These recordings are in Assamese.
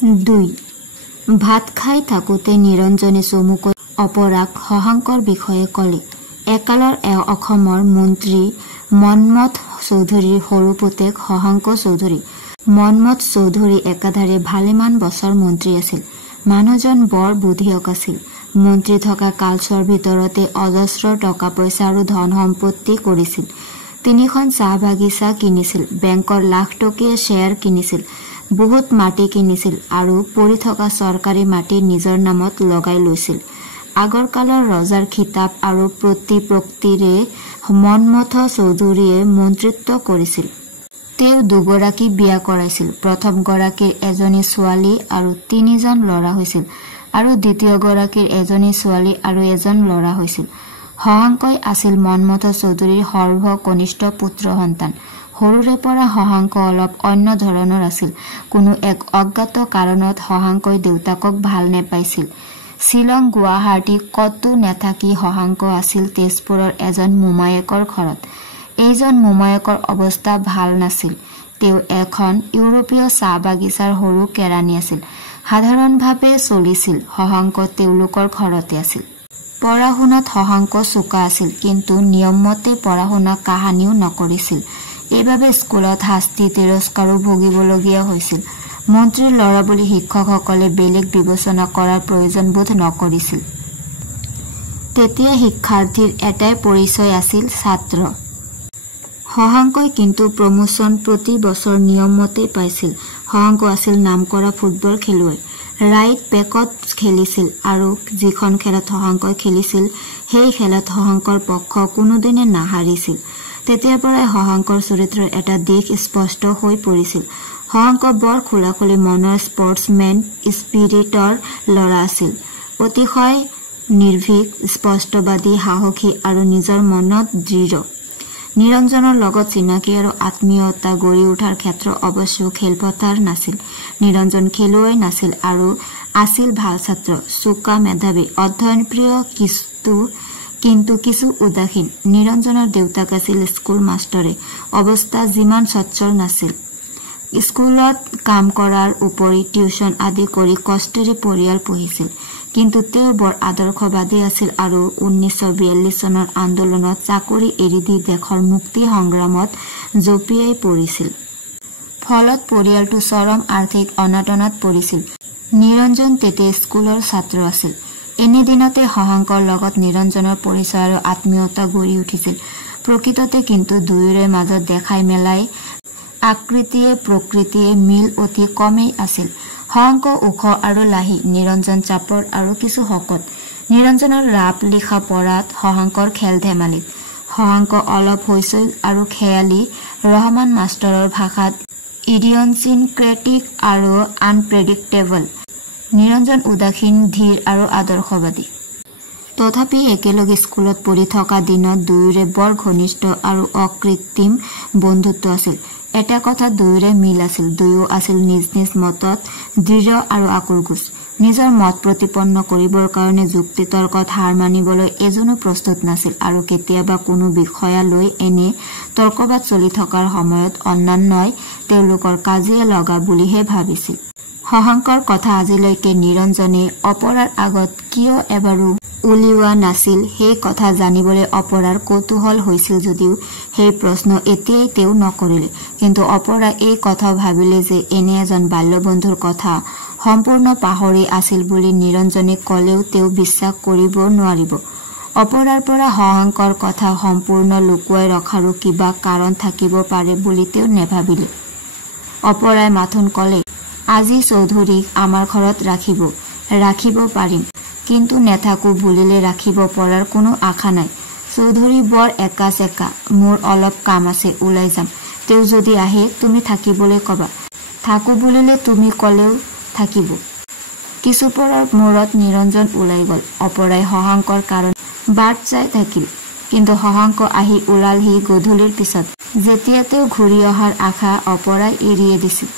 2. ভাত খাই থাকোঁতে নিৰঞ্জনে চমুকৈ অপৰাক শশাংকৰ বিষয়ে ক'লে। একালৰ অসমৰ মন্ত্ৰী মন্মথ চৌধুৰীৰ সৰু পুতেক শশাংক চৌধুৰী। মন্মথ চৌধুৰী একাধাৰে ভালেমান বছৰ মন্ত্ৰী আছিল। মানুহজন বৰ বুদ্ধিয়ক আছিল। মন্ত্ৰী থকা কালছোৱাৰ ভিতৰতে অজস্ৰ টকা পইচা আৰু ধন সম্পত্তি কৰিছিল। 3খন চাহ বাগিচা কিনিছিল, বেংকৰ লাখ টকীয়া শ্বেয়াৰ কিনিছিল, বহুত মাটি কিনিছিল আৰু পৰি থকা চৰকাৰী মাটি নিজৰ নামত লগাই লৈছিল। আগৰ কালৰ ৰজাৰ খিতাপ আৰু প্ৰতিপত্তিৰে মন্মথ চৌধুৰীয়ে মন্ত্ৰিত্ব কৰিছিল। তেওঁ 2গৰাকী বিয়া কৰাইছিল। প্ৰথমগৰাকীৰ এজনী ছোৱালী আৰু 3জন ল'ৰা হৈছিল আৰু দ্বিতীয়গৰাকীৰ এজনী ছোৱালী আৰু এজন ল'ৰা হৈছিল। শশাংকই আছিল মন্মথ চৌধুৰীৰ সৰ্বকনিষ্ঠ পুত্ৰ সন্তান। সৰুৰে পৰা শশাংক অলপ অন্য ধৰণৰ আছিল। কোনো এক অজ্ঞাত কাৰণত শশাংকই দেউতাকক ভাল নেপাইছিল। শ্বিলং গুৱাহাটী কতো নেথাকি শশাংক আছিল তেজপুৰৰ এজন মোমায়েকৰ ঘৰত। এইজন মোমায়েকৰ অৱস্থা ভাল নাছিল। তেওঁ এখন ইউৰোপীয় চাহ বাগিচাৰ সৰু কেৰাণী আছিল। সাধাৰণভাৱে চলিছিল। শশাংক তেওঁলোকৰ ঘৰতে আছিল। পঢ়া শুনাত শশাংক চোকা আছিল, কিন্তু নিয়মমতে পঢ়া শুনা কাহানিও নকৰিছিল। এইবাবে স্কুলত শাস্তি তিৰস্কাৰো ভুগিবলগীয়া হৈছিল। মন্ত্ৰীৰ ল'ৰা বুলি শিক্ষকসকলে বেলেগ বিবেচনা কৰাৰ প্ৰয়োজন বোধ নকৰিছিল। তেতিয়া শিক্ষাৰ্থীৰ এটাই পৰিচয় আছিল ছাত্ৰ। শশাংকই কিন্তু প্ৰমোচন প্ৰতি বছৰ নিয়মমতে পাইছিল। শশাংক আছিল নামকৰা ফুটবল খেলুৱৈ। ৰাইট বেকত খেলিছিল আৰু যিখন খেলত শশাংকই খেলিছিল সেই খেলত শশাংকৰ পক্ষ কোনোদিনে নাহাৰিছিল। তেতিয়াৰ পৰাই শশাংকৰ চৰিত্ৰৰ এটা দিশ স্পষ্ট হৈ পৰিছিল। শশাংক বৰ খোলাখুলি মনৰ স্পৰ্টছমেন স্পিৰিটৰ ল'ৰা আছিল। অতিশয় নিৰ্ভীক, স্পষ্টবাদী, সাহসী আৰু নিজৰ মনত দৃঢ়। নিৰঞ্জনৰ লগত চিনাকি আৰু আত্মীয়তা গঢ়ি উঠাৰ ক্ষেত্ৰ অৱশ্য খেলপথাৰ নাছিল। নিৰঞ্জন খেলুৱৈ নাছিল আৰু আছিল ভাল ছাত্ৰ, চোকা, মেধাৱী, অধ্যয়নপ্ৰিয়, কিন্তু কিছু উদাসীন। নিৰঞ্জনৰ দেউতাক আছিল স্কুল মাষ্টৰে। অৱস্থা যিমান সচ্ছল নাছিল। স্কুলত কাম কৰাৰ উপৰি টিউচন আদি কৰি কষ্টেৰে পৰিয়াল পোহিছিল। কিন্তু তেওঁ বৰ আদৰ্শবাদী আছিল আৰু 1942 চনৰ আন্দোলনত চাকৰি এৰি দি দেশৰ মুক্তি সংগ্ৰামত জঁপিয়াই পৰিছিল। ফলত পৰিয়ালটো চৰম আৰ্থিক অনাটনত পৰিছিল। নিৰঞ্জন তেতিয়া স্কুলৰ ছাত্ৰ আছিল। এনেদিনতে শশাংকৰ লগত নিৰঞ্জনৰ পৰিচয় আৰু আত্মীয়তা গঢ়ি উঠিছিল। প্ৰকৃততে কিন্তু দুয়োৰে মাজত দেখাই মেলাই আকৃতিয়ে প্ৰকৃতিয়ে মিল অতি কমেই আছিল। শশাংক ওখ আৰু লাহী, নিৰঞ্জন চাপৰ আৰু কিছু শকত। নিৰঞ্জনৰ ৰাপ লিখা পঢ়াত, শশাংকৰ খেল ধেমালিত। শশাংক অলপ হৈছৈ আৰু খেয়ালী। ৰহমান মাষ্টৰৰ ভাষাত ইডিয়নচিনক্ৰেটিক আৰু আনপ্ৰেডিক্টেবল। নিৰঞ্জন উদাসীন, ধীৰ আৰু আদৰ্শবাদী। তথাপি একেলগে স্কুলত পঢ়ি থকা দিনত দুয়োৰে বৰ ঘনিষ্ঠ আৰু অকৃত্ৰিম বন্ধুত্ব আছিল। এটা কথাত দুয়োৰে মিল আছিল। দুয়ো আছিল নিজ নিজ মতত দৃঢ় আৰু আকুৰগোজ। নিজৰ মত প্ৰতিপন্ন কৰিবৰ কাৰণে যুক্তি তৰ্কত হাৰ মানিবলৈ এজনো প্ৰস্তুত নাছিল আৰু কেতিয়াবা কোনো বিষয়া লৈ এনে তৰ্কবাদ চলি থকাৰ সময়ত অন্যান্যই তেওঁলোকৰ কাজিয়া লগা বুলিহে ভাবিছিল। শশাংকৰ কথা আজিলৈকে নিৰঞ্জনে অপৰাৰ আগত কিয় এবাৰো উলিওৱা নাছিল, সেই কথা জানিবলৈ অপৰাৰ কৌতূহল হৈছিল যদিও সেই প্ৰশ্ন এতিয়াই তেওঁ নকৰিলে। কিন্তু অপৰা এই কথা ভাবিলে যে এনে এজন বাল্যবন্ধুৰ কথা সম্পূৰ্ণ পাহৰি আছিল বুলি নিৰঞ্জনে কলেও তেওঁ বিশ্বাস কৰিব নোৱাৰিব। অপৰাৰ পৰা শশাংকৰ কথা সম্পূৰ্ণ লুকুৱাই ৰখাৰো কিবা কাৰণ থাকিব পাৰে বুলি তেওঁ নেভাবিলে। অপৰাই মাথোন কলে, আজি চৌধুৰীক আমাৰ ঘৰত ৰাখিব পাৰিম, কিন্তু নেথাকো বুলিলে ৰাখিব পৰাৰ কোনো আশা নাই। চৌধুৰী বৰ একা চেকা, মোৰ অলপ কাম আছে, ওলাই যাম। তেওঁ যদি আহে তুমি থাকিবলৈ কবা, থাকো বুলিলে তুমি কলেও থাকিব। কিছুপৰৰ মূৰত নিৰঞ্জন ওলাই গল। অপৰাই শশাংকৰ কাৰণ বাট চাই থাকিল, কিন্তু শশাংক আহি ওলালহি গধূলিৰ পিছত। যেতিয়া তেওঁ ঘূৰি অহাৰ আশা অপৰাই এৰিয়ে দিছিল।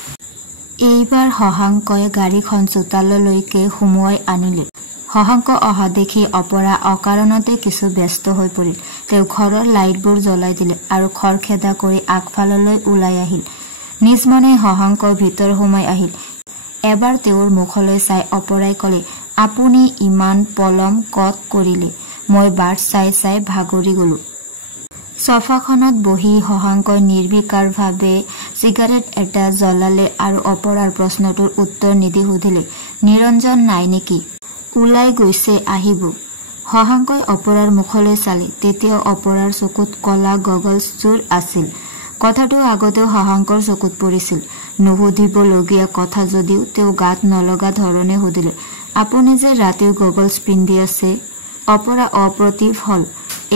এইবাৰ শশাংকই গাড়ীখন চোতাললৈকে সুমুৱাই আনিলে। শশাংক অহা দেখি অপৰা অকাৰণতে কিছু ব্যস্ত হৈ পৰিল। তেওঁ ঘৰৰ লাইটবোৰ জ্বলাই দিলে আৰু খৰখেদা কৰি আগফাললৈ ওলাই আহিল। নিজ মনে শশাংক ভিতৰ সোমাই আহিল। এবাৰ তেওঁৰ মুখলৈ চাই অপৰাই কলে, আপুনি ইমান পলম কত কৰিলে? মই বাট চাই চাই ভাগৰি গলো। ছফাখনত বহি শশাংকই নিৰ্বিকাৰভাৱে চিগাৰেট এটা জ্বলালে আৰু অপৰাৰ প্ৰশ্নটোৰ উত্তৰ নিদি সুধিলে, নিৰঞ্জন নাই নেকি? ওলাই গৈছে, আহিব। শশাংকই অপৰাৰ মুখলৈ চালে। তেতিয়া অপৰাৰ চকুত কলা গগলছযোৰ আছিল। কথাটো আগতেও শশাংকৰ চকুত পৰিছিল। নুসুধিবলগীয়া কথা যদিও তেওঁ গাত নলগা ধৰণে সুধিলে, আপুনি যে ৰাতিও গগলছ পিন্ধি আছে? অপৰা অপ্ৰতিভ হল।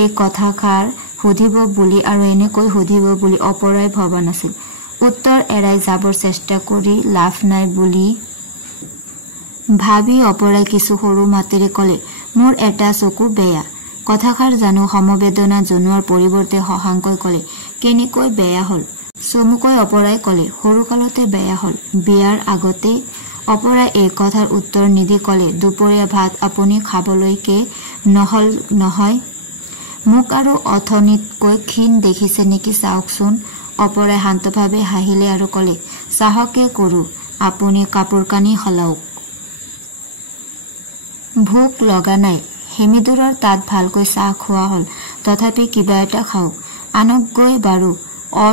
এই কথাষাৰ সুধিব বুলি আৰু এনেকৈ সুধিব বুলি অপৰাই ভবা নাছিল। উত্তৰ এৰাই যাবৰ চেষ্টা কৰি লাভ নাই বুলি ভাবি অপৰাই কিছু সৰু মাতেৰে কলে, মোৰ এটা চকু বেয়া। কথাষাৰ জানো সমবেদনা জনোৱাৰ পৰিৱৰ্তে শশাংকই কলে, কেনেকৈ বেয়া হল? চমুকৈ অপৰাই কলে, সৰুকালতে বেয়া হল, বিয়াৰ আগতে। অপৰাই এই কথাৰ উত্তৰ নিদি কলে, দুপৰীয়া ভাত আপুনি খাবলৈকে নহল নহয়? মোক আৰু অথনিতকৈ ক্ষীণ দেখিছে নেকি চাওকচোন। অপৰাই শান্তভাৱে হাঁহিলে আৰু কলে, চাহকে কৰো, আপুনি কাপোৰ কানি সলাওক। ভোক লগা নাই। হেমিদুৰৰ তাত ভালকৈ চাহ খোৱা হল। তথাপি কিবা এটা খাওক। আনক গৈ বাৰু।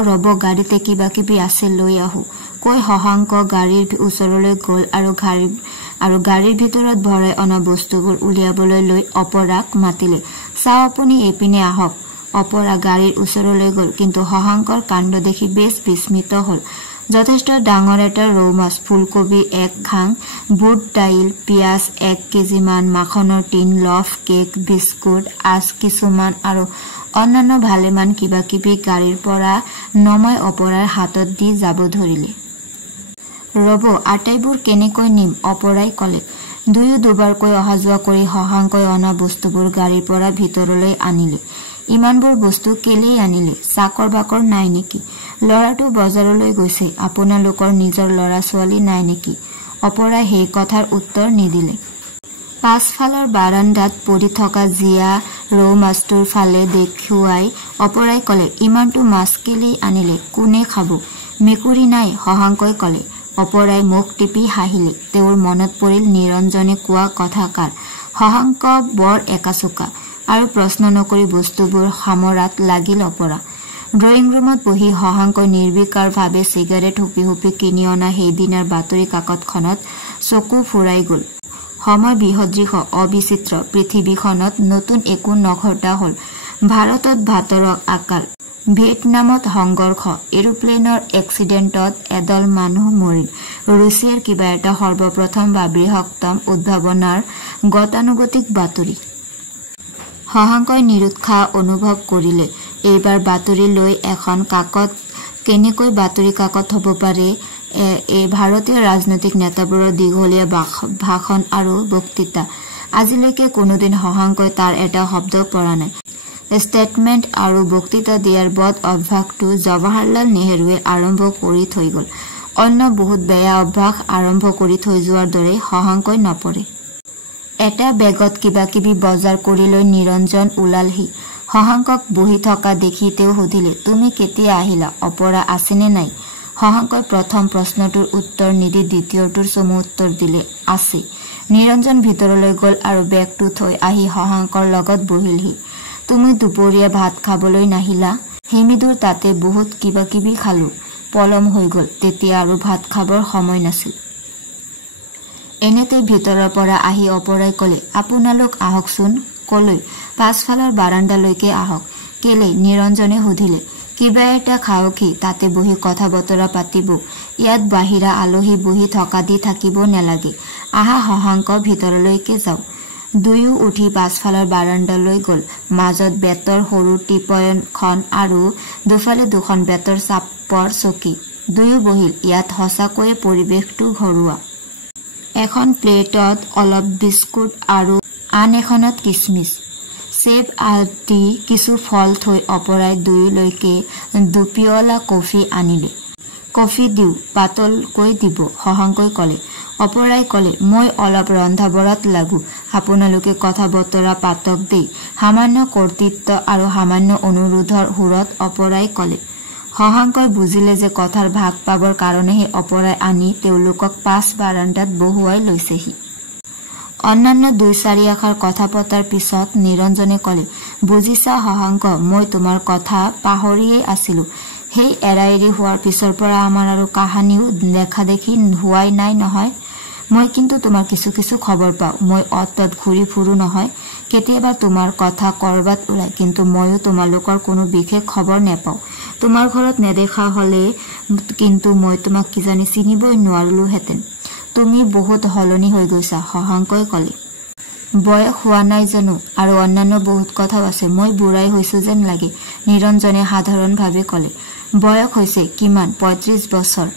ৰব, গাড়ীতে কিবা কিবি আছে, লৈ আহো। কৈ শশাংক গাড়ীৰ ওচৰলৈ গল আৰু গাড়ীৰ ভিতৰত ভৰাই অনা বস্তুবোৰ উলিয়াবলৈ লৈ অপৰাক মাতিলে, চাও আপুনি এইপিনে আহক। অপৰা গাড়ীৰ ওচৰলৈ গল, কিন্তু শশাংকৰ কাণ্ড দেখি বেছ বিস্মিত হল। যথেষ্ট ডাঙৰ এটা ৰৌ মাছ, ফুলকবি 1 খাং, বুট দাইল, পিঁয়াজ 1 কেজিমান, মাখনৰ টিন, লফ, কেক, বিস্কুট, আচ কিছুমান আৰু অন্যান্য ভালেমান কিবা কিবি গাড়ীৰ পৰা নমাই অপৰাৰ হাতত দি যাব ধৰিলে। ৰব, আটাইবোৰ কেনেকৈ নিম? অপৰাই কলে। দুয়ো দুবাৰকৈ অহা যোৱা কৰি শশাংকৈ অনা বস্তুবোৰ গাড়ীৰ পৰা ভিতৰলৈ আনিলে। ইমানবোৰ বস্তু কেলেই আনিলে? চাকৰ বাকৰ নাই নেকি? ল'ৰাটো বজাৰলৈ গৈছে, আপোনালোকৰ নিজৰ ল'ৰা ছোৱালী নাই নেকি? অপৰাই সেই কথাৰ উত্তৰ নিদিলে। পাছফালৰ বাৰাণ্ডাত পৰি থকা জীয়া ৰৌ মাছটোৰ ফালে দেখুৱাই অপৰাই কলে, ইমানটো মাছ কেলেই আনিলে? কোনে খাব? মেকুৰী নাই? শশাংকই কলে। অপৰাই মুখ টিপি হাঁহিলে। তেওঁৰ মনত পৰিল নিৰঞ্জনে কোৱা কথাষাৰ। শশাংক বৰ একাচোকা। আৰু প্ৰশ্ন নকৰি বস্তুবোৰ সামৰাত লাগিল অপৰা। ড্ৰয়িং ৰুমত বহি শশাংকই নিৰ্বিকাৰভাৱে চিগাৰেট হুপি হুপি কিনি অনা সেইদিনাৰ বাতৰি কাকতখনত চকু ফুৰাই গল। সময় বিসদৃশ, অবিচিত্ৰ পৃথিৱীখনত নতুন একো নঘটা হল। ভাৰতত ভাতৰৰ আকাল, ভিয়েটনামত সংঘৰ্ষ, এৰোপ্লেনৰ এক্সিডেণ্টত এদল মানুহ মৰিল। ৰুছিয়াৰ কিবা এটা সৰ্বপ্ৰথম বা বৃহত্তম উদ্ভাৱনাৰ গতানুগতিক বাতৰি। শশাংকই নিৰুৎসাহ অনুভৱ কৰিলে। এইবাৰ বাতৰি লৈ এখন কাকত কেনেকৈ বাতৰি কাকত হ'ব পাৰে? এই ভাৰতীয় ৰাজনৈতিক নেতাবোৰৰ দীঘলীয়া ভাষণ আৰু বক্তৃতা। আজিলৈকে কোনোদিন শশাংকই তাৰ এটা শব্দ পৰা নাই। ষ্টেটমেণ্ট আৰু বক্তৃতা দিয়াৰ বদ অভ্যাসটো জৱাহৰলাল নেহৰুৱে আৰম্ভ কৰি থৈ গল। অন্য বহুত বেয়া অভ্যাস আৰম্ভ কৰি থৈ যোৱাৰ দৰে শশাংকই নপৰে। এটা বেগত কিবা কিবি বজাৰ কৰি লৈ নিৰঞ্জন ওলালহি। শশাংকক বহি থকা দেখি তেওঁ সুধিলে, তুমি কেতিয়া আহিলা? অপৰা আছেনে নাই? শশাংকই প্ৰথম প্ৰশ্নটোৰ উত্তৰ নিদি দ্বিতীয়টোৰ চমু উত্তৰ দিলে, আছে। নিৰঞ্জন ভিতৰলৈ গল আৰু বেগটো থৈ আহি শশাংকৰ লগত বহিলহি। তুমি দুপৰীয়া ভাত খাবলৈ নাহিলা? হেমিদুৰ তাতে বহুত কিবা কিবি খালো, পলম হৈ গল, তেতিয়া আৰু ভাত খাবৰ সময় নাছিল। এনেতে ভিতৰৰ পৰা আহি অপৰাই কলে, আপোনালোক আহকচোন। কলৈ? পাছফালৰ বাৰাণ্ডালৈকে আহক। কেলে? নিৰঞ্জনে সুধিলে। কিবা এটা খাওকহি, তাতে বহি কথা বতৰা পাতিব। ইয়াত বাহিৰা আলহী বহি থকা দি থাকিব নেলাগে। আহা শশাংক, ভিতৰলৈকে যাও। দুয়ো উঠি পাছফালৰ বাৰাণ্ডালৈ গল। মাজত বেতৰ সৰু টিপয়খন আৰু দুফালে দুখন বেতৰ চাপৰ চকী। দুয়ো বহিল। ইয়াত সঁচাকৈয়ে পৰিৱেশটো ঘৰুৱা। এখন প্লেটত অলপ বিস্কুট আৰু আন এখনত কিচমিচ, চেপ আদি কিছু ফল থৈ অপৰাই দুয়োলৈকে দুপিয়লা কফি আনিলে। কফি দিওঁ, পাতলকৈ দিব, শশাংকই কলে। অপৰাই কলে, মই অলপ ৰন্ধা বঢ়াত লাগো, আপোনালোকে কথা বতৰা পাতক দেই। সামান্য কৰ্তৃত্ব আৰু সামান্য অনুৰোধৰ সুৰত অপৰাই কলে। শশাংকই বুজিলে যে কথাৰ ভাগ পাবৰ কাৰণেহে অপৰাই আনি তেওঁলোকক পাছ বাৰাণ্ডাত বহুৱাই লৈছেহি। অন্যান্য ২-৪ আখৰ কথা পতাৰ পিছত নিৰঞ্জনে কলে, বুজিছা শশাংক, মই তোমাৰ কথা পাহৰিয়েই আছিলো। সেই এৰা এৰি হোৱাৰ পিছৰ পৰা আমাৰ আৰু কাহানিও দেখা দেখি হোৱাই নাই নহয়। মই কিন্তু তোমাৰ কিছু কিছু খবৰ পাওঁ। মই অতত ঘূৰি ফুৰো নহয়, কেতিয়াবা তোমাৰ কথা কৰবাত ওলাই, কিন্তু ময়ো তোমালোকৰ কোনো বিশেষ খবৰ নেপাওঁ। তোমাৰ ঘৰত নেদেখা হলে কিন্তু মই তোমাক কিজানি চিনিবই নোৱাৰিলোহেঁতেন। তুমি বহুত সলনি হৈ গৈছা, শশাংকই কলে। বয়স হোৱা নাই জানো, আৰু অন্যান্য বহুত কথাও আছে। মই বুঢ়াই হৈছো যেন লাগে, নিৰঞ্জনে সাধাৰণভাৱে কলে। বয়স হৈছে কিমান? ৩৫ বছৰ।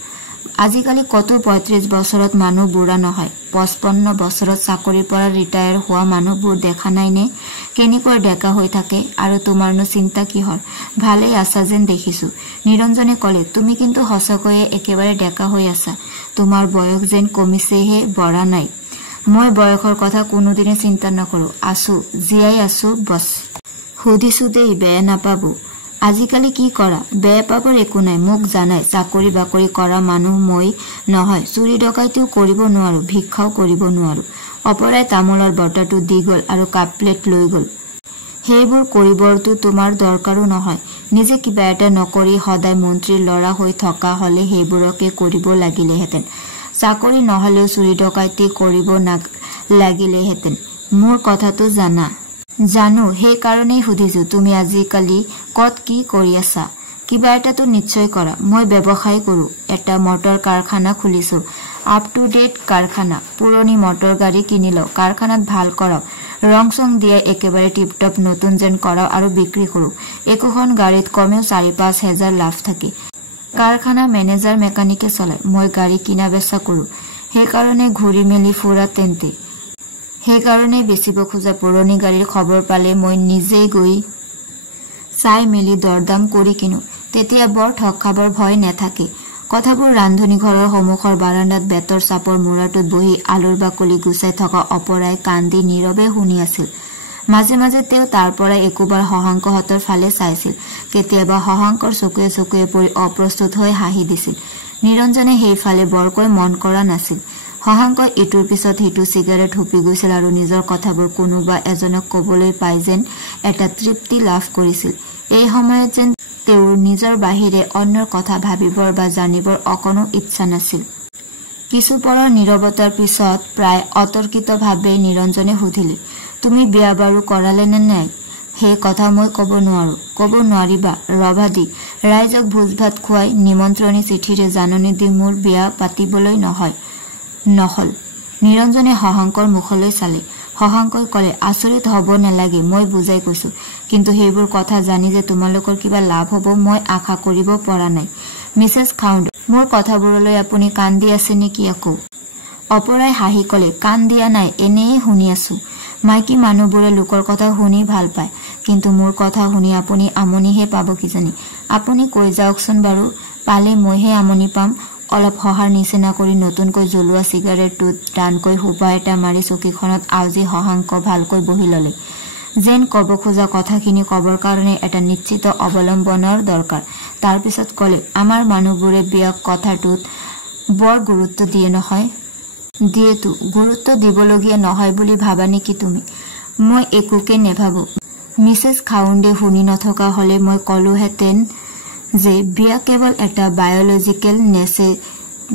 আজিকালি কত ৩৫ বছৰত মানুহ বুঢ়া নহয়। ৫৫ বছৰত চাকৰিৰ পৰা ৰিটায়াৰ হোৱা মানুহবোৰ দেখা নাই নে? কেনেকৈ ডেকা হৈ থাকে। আৰু তোমাৰনো চিন্তা কিহৰ? ভালেই আছা যেন দেখিছো। নিৰঞ্জনে কলে, তুমি কিন্তু সঁচাকৈয়ে একেবাৰে ডেকা হৈ আছা। তোমাৰ বয়স যেন কমিছেহে, বঢ়া নাই। মই বয়সৰ কথা কোনোদিনে চিন্তা নকৰো। আছো, জীয়াই আছো, বছ। সুধিছো দেই, বেয়া নাপাব। আজিকালি কি কৰা? বেয়া পাবৰ একো নাই। মোক জানাই, চাকৰি বাকৰি কৰা মানুহ মই নহয়। চুৰি ডকাইতিও কৰিব নোৱাৰো, ভিক্ষাও কৰিব নোৱাৰো। অপৰাই তামোলৰ বটাটো দি গল আৰু কাপ প্লেট লৈ গল। সেইবোৰ কৰিবৰতো তোমাৰ দৰকাৰো নহয়। নিজে কিবা এটা নকৰি সদায় মন্ত্ৰীৰ ল'ৰা হৈ থকা হলে সেইবোৰকে কৰিব লাগিলেহেঁতেন। চাকৰি নহলেও চুৰি ডকাইতি কৰিব লাগিলেহেঁতেন। মোৰ কথাটো জানা? জানো, সেইকাৰণেই সুধিছো, তুমি আজিকালি কত কি কৰি আছা? কিবা এটাতো নিশ্চয় কৰা। মই ব্যৱসায় কৰো, এটা মটৰ কাৰখানা খুলিছো। আপ টু ডেট কাৰখানা। পুৰণি মটৰ গাড়ী কিনি লওঁ, কাৰখানাত ভাল কৰাও, ৰং চং দিয়ে একেবাৰে টিপটপ নতুন যেন কৰাও আৰু বিক্ৰী কৰো। একোখন গাড়ীত কমেও ৪-৫ হাজাৰ লাভ থাকে। কাৰখানা মেনেজাৰ মেকানিকে চলায়, মই গাড়ী কিনা বেচা কৰো। সেইকাৰণে ঘূৰি মেলি ফুৰা তেন্তে। সেইকাৰণে বেচিব খোজা পুৰণি গাড়ীৰ খবৰ পালে মই নিজেই গৈ চাই মেলি দৰদাম কৰি কিনো। তেতিয়া বৰ ঠগ খাবৰ ভয় নেথাকে। কথাবোৰ ৰান্ধনী ঘৰৰ সন্মুখৰ বাৰাণ্ডাত বেতৰ চাপৰ মূৰাটোত বহি আলুৰ বাকলি গুচাই থকা অপৰাই কান্দি নীৰৱে শুনি আছিল। মাজে মাজে তেওঁ তাৰ পৰা একোবাৰ শশাংকহঁতৰ ফালে চাইছিল। কেতিয়াবা শশাংকৰ চকুৱে চকুৱে পৰি অপ্ৰস্তুত হৈ হাঁহি দিছিল। নিৰঞ্জনে সেইফালে বৰকৈ মন কৰা নাছিল। শশাংকই ইটোৰ পিছত সিটো চিগাৰেট হুপি গৈছিল আৰু নিজৰ কথাবোৰ কোনোবা এজনক কবলৈ পাই যেন এটা তৃপ্তি লাভ কৰিছিল। এই সময়ত যেন তেওঁৰ নিজৰ বাহিৰে অন্যৰ কথা ভাবিবৰ বা জানিবৰ অকণো ইচ্ছা নাছিল। কিছু পৰৰ নীৰৱতাৰ পিছত প্ৰায় অতৰ্কিতভাৱে নিৰঞ্জনে সুধিলে, তুমি বিয়া বাৰু কৰালে নে নাই? সেই কথা মই কব নোৱাৰো। কব নোৱাৰিবা? ৰভা দি ৰাইজক ভোজ ভাত খুৱাই নিমন্ত্ৰণী চিঠিৰে জাননী দি মোৰ বিয়া পাতিবলৈ নহল। নিৰঞ্জনে শশাংকৰ মুখলৈ চালে। শশাংকই কলে, আচৰিত হব নালাগে, মই বুজাই কৈছো। কিন্তু সেইবোৰ কথা জানি যে তোমালোকৰ কিবা লাভ হব মই আশা কৰিব পৰা নাই। মিছেছ খাউণ্ড, মোৰ কথাবোৰলৈ আপুনি কাণ দি আছে নেকি আকৌ? অপৰাই হাঁহি কলে, কাণ দিয়া নাই, এনেয়ে শুনি আছো। মাইকী মানুহবোৰে লোকৰ কথা শুনি ভাল পায়, কিন্তু মোৰ কথা শুনি আপুনি আমনিহে পাব কিজানি। আপুনি কৈ যাওকচোন বাৰু। পালে মইহে আমনি পাম। অলপ সহাৰ নিচিনা কৰি নতুনকৈ জ্বলোৱা চিগাৰেটটোত টানকৈ সোপা এটা মাৰি চকীখনত আউজি শশাংক ভালকৈ বহি ললে। যেন কব খোজা কথাখিনি কবৰ কাৰণে এটা নিশ্চিত অৱলম্বনৰ দৰকাৰ। তাৰ পিছত কলে, আমাৰ মানুহবোৰে বিয়া কথাটোত বৰ গুৰুত্ব দিয়ে নহয়। দিয়েতো, গুৰুত্ব দিবলগীয়া নহয় বুলি ভাবা নেকি তুমি? মই একোকে নেভাবো। মিছেছ খাউণ্ডে শুনি নথকা হলে মই কলোহেঁতেন যে বিয়া কেৱল এটা বায়লজিকেল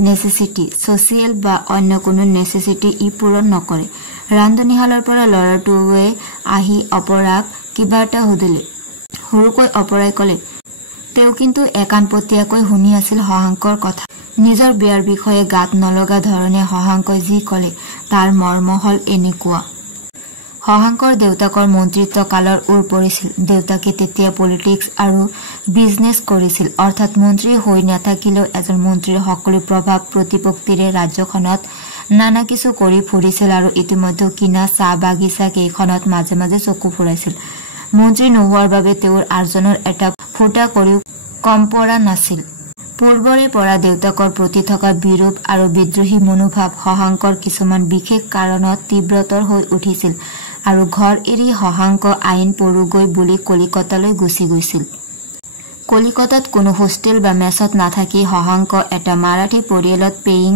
নেচেচিটি, ছচিয়েল বা অন্য কোনো নেচেচিটি ই পূৰণ নকৰে। ৰান্ধনীশালৰ পৰা ল'ৰাটোৱে আহি অপৰাক কিবা এটা সুধিলে। সৰুকৈ অপৰাই কলে, তেওঁ কিন্তু একাণপতীয়াকৈ শুনি আছিল শশাংকৰ কথা। নিজৰ বিয়াৰ বিষয়ে গাত নলগা ধৰণে শশাংকই যি কলে তাৰ মৰ্ম হল এনেকুৱা। শশাংকৰ দেউতাকৰ মন্ত্ৰিত্ব কালৰ ওৰ পৰিছিল। দেউতাকে তেতিয়া পলিটিক্স আৰু বিজনেছ কৰিছিল, অৰ্থাৎ মন্ত্ৰী হৈ নাথাকিলেও এজন মন্ত্ৰীৰ সকলো প্ৰভাৱ প্ৰতিপত্তিৰে ৰাজ্যখনত নানা কিছু কৰি ফুৰিছিল আৰু ইতিমধ্যে কিনা চাহ বাগিচা কেইখনত মাজে মাজে চকু ফুৰাইছিল। মন্ত্ৰী নোহোৱাৰ বাবে তেওঁৰ আৰ্জনৰ এটা ফুটা কৰিও কম পৰা নাছিল। পূৰ্বৰে পৰা দেউতাকৰ প্ৰতি থকা বিৰূপ আৰু বিদ্ৰোহী মনোভাৱ শশাংকৰ কিছুমান বিশেষ কাৰণত তীব্ৰতৰ হৈ উঠিছিল আৰু ঘৰ এৰি শশাংক আইন পঢ়োগৈ বুলি কলিকতালৈ গুচি গৈছিল। কলিকতাত কোনো হোষ্টেল বা মেছত নাথাকি শশাংক এটা মাৰাঠী পৰিয়ালত পেয়িং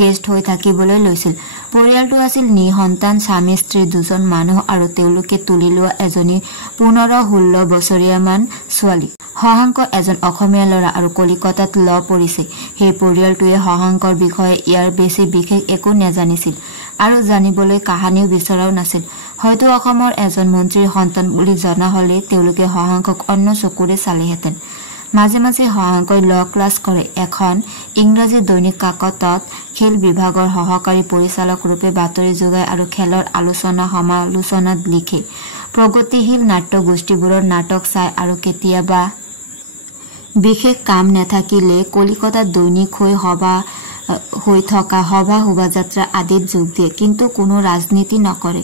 গেষ্ট হৈ থাকিবলৈ লৈছিল। পৰিয়ালটো আছিল নিসন্তান, স্বামী স্ত্ৰী দুজন মানুহ আৰু তেওঁলোকে তুলি লোৱা এজনী 15-16 বছৰীয়া মান ছোৱালী। শশাংক এজন অসমীয়া ল'ৰা আৰু কলিকতাত ল পঢ়িছে। সেই পৰিয়ালটোৱে শশাংকৰ বিষয়ে ইয়াৰ বেছি বিশেষ একো নাজানিছিল আৰু জানিবলৈ কাহানিও বিচৰাও নাছিল। হয়তো অসমৰ এজন মন্ত্ৰীৰ সন্তান বুলি জনা হলে তেওঁলোকে শশাংকক অন্য চকুৰে চালেহেঁতেন। মাজে মাজে শশাংকই ল ক্লাছ কৰে। এখন ইংৰাজী দৈনিক কাকতত খেল বিভাগৰ সহকাৰী পৰিচালক ৰূপে বাতৰি যোগায় আৰু খেলৰ আলোচনা সমালোচনাত লিখে। প্ৰগতিশীল নাট্য গোষ্ঠীবোৰৰ নাটক চাই আৰু কেতিয়াবা বিশেষ কাম নাথাকিলে কলিকতাত দৈনিক হৈ থকা সভা শোভাযাত্ৰা আদিত যোগ দিয়ে, কিন্তু কোনো ৰাজনীতি নকৰে।